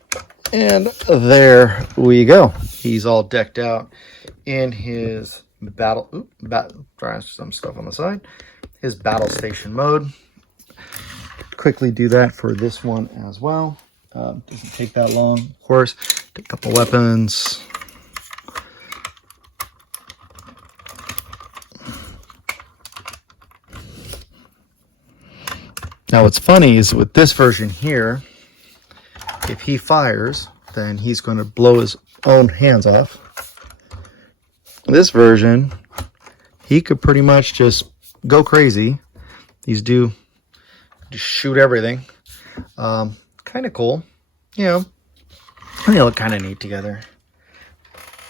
And there we go. He's all decked out in his some stuff on the side. His battle station mode. Quickly do that for this one as well. Doesn't take that long, of course. Take a couple weapons. Now what's funny is with this version here, if he fires, then he's going to blow his own hands off. This version, he could pretty much just go crazy. These do just shoot everything. Kind of cool. You know, they look kind of neat together.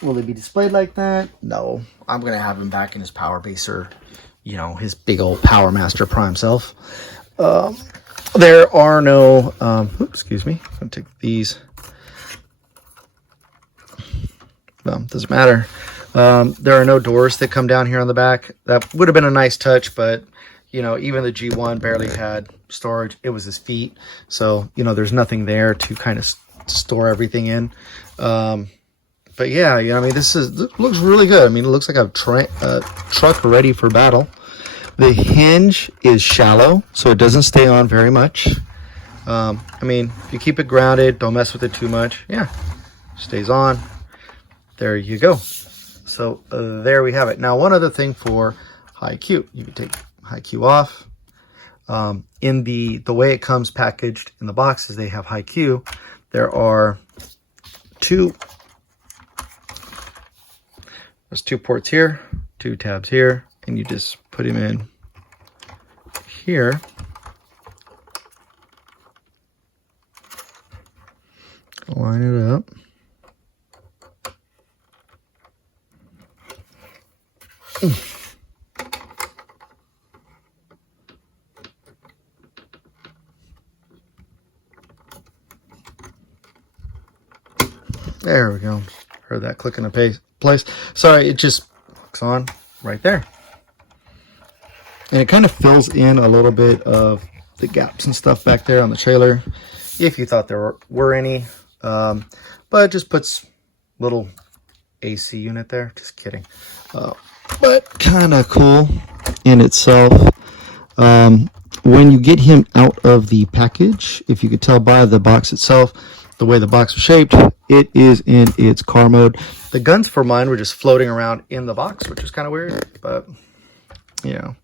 Will they be displayed like that? No. I'm going to have him back in his Powerbaser, you know, his big old Powermaster Prime self. There are no, excuse me. I'm going to take these. Doesn't matter. There are no doors that come down here on the back. That would have been a nice touch, but you know, even the G1 barely had storage. It was his feet. So, you know, there's nothing there to kind of store everything in. But yeah, I mean, this looks really good. I mean, it looks like a truck ready for battle. The hinge is shallow, so it doesn't stay on very much. I mean, if you keep it grounded, don't mess with it too much. Yeah, stays on. There you go. So there we have it. Now, one other thing for high Q. You can take high Q off. In the way it comes packaged in the boxes, they have high Q. There are there's two ports here, two tabs here, and you just put him in here. Line it up. There we go. Heard that click in a place. Sorry, it just hooks on right there. And it kind of fills in a little bit of the gaps and stuff back there on the trailer, if you thought there were any. But it just puts little AC unit there. Just kidding. But kind of cool in itself. When you get him out of the package, if you could tell by the box itself, the way the box was shaped, it is in its car mode. The guns for mine were just floating around in the box, which is kind of weird, but you know,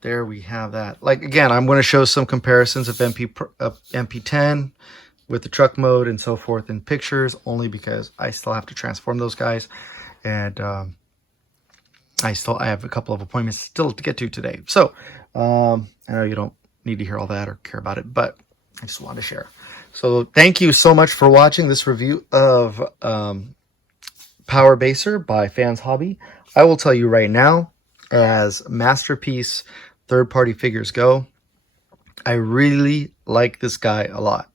there we have that. Like, again, I'm going to show some comparisons of MP10 with the truck mode and so forth in pictures, only because I still have to transform those guys, and I have a couple of appointments still to get to today. So I know you don't need to hear all that or care about it, but I just wanted to share. So thank you so much for watching this review of Powerbaser by Fans Hobby. I will tell you right now, as masterpiece third-party figures go, I really like this guy a lot.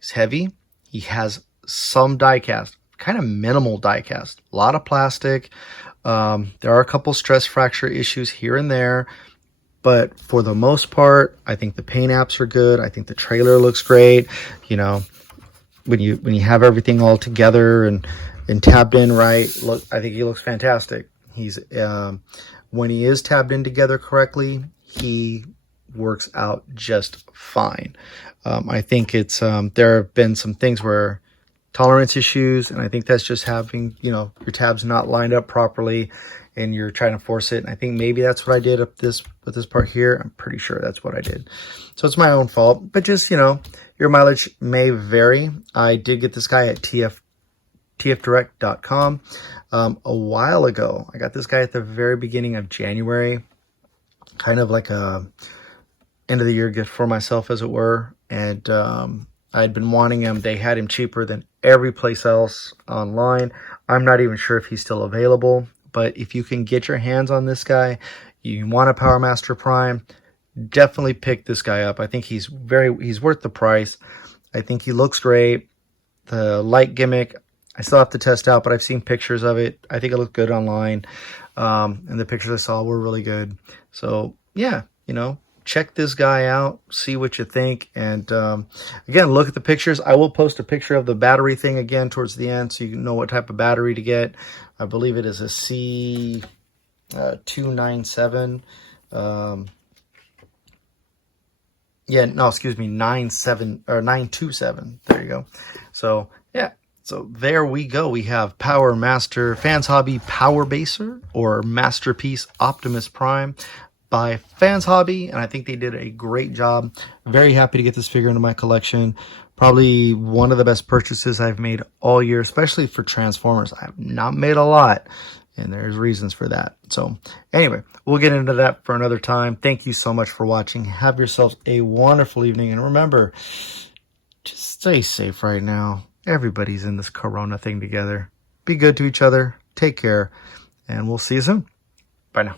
He's heavy. He has some die cast, kind of minimal die cast, a lot of plastic. There are a couple stress fracture issues here and there, but for the most part, I think the paint apps are good. I think the trailer looks great. You know, when you have everything all together and tabbed in right, look, I think he looks fantastic. He's when he is tabbed in together correctly, he works out just fine. I think it's there have been some things where tolerance issues, and I think that's just having, you know, your tabs not lined up properly and you're trying to force it. And I think maybe that's what I did with this part here. I'm pretty sure that's what I did. So it's my own fault, but just, you know, your mileage may vary. I did get this guy at tfdirect.com a while ago. I got this guy at the very beginning of January, kind of like a end of the year gift for myself, as it were. And I'd been wanting him. They had him cheaper than every place else online. I'm not even sure if he's still available, but if you can get your hands on this guy, you want a Powermaster Prime, definitely pick this guy up. I think he's worth the price. I think he looks great. The light gimmick, I still have to test out, but I've seen pictures of it. I think it looked good online. And the pictures I saw were really good. So yeah, you know, check this guy out, see what you think. And again, look at the pictures. I will post a picture of the battery thing again towards the end so you know what type of battery to get. I believe it is a C297. Yeah, no, excuse me, 927. There you go. So yeah, so there we go. We have Powermaster Fans Hobby Power Baser, or Masterpiece Optimus Prime by Fans Hobby, and I think they did a great job. Very happy to get this figure into my collection. Probably one of the best purchases I've made all year, especially for Transformers. I have not made a lot, and there's reasons for that. So anyway, we'll get into that for another time. Thank you so much for watching. Have yourselves a wonderful evening, and remember, just stay safe right now. Everybody's in this corona thing together. Be good to each other. Take care, and we'll see you soon. Bye now.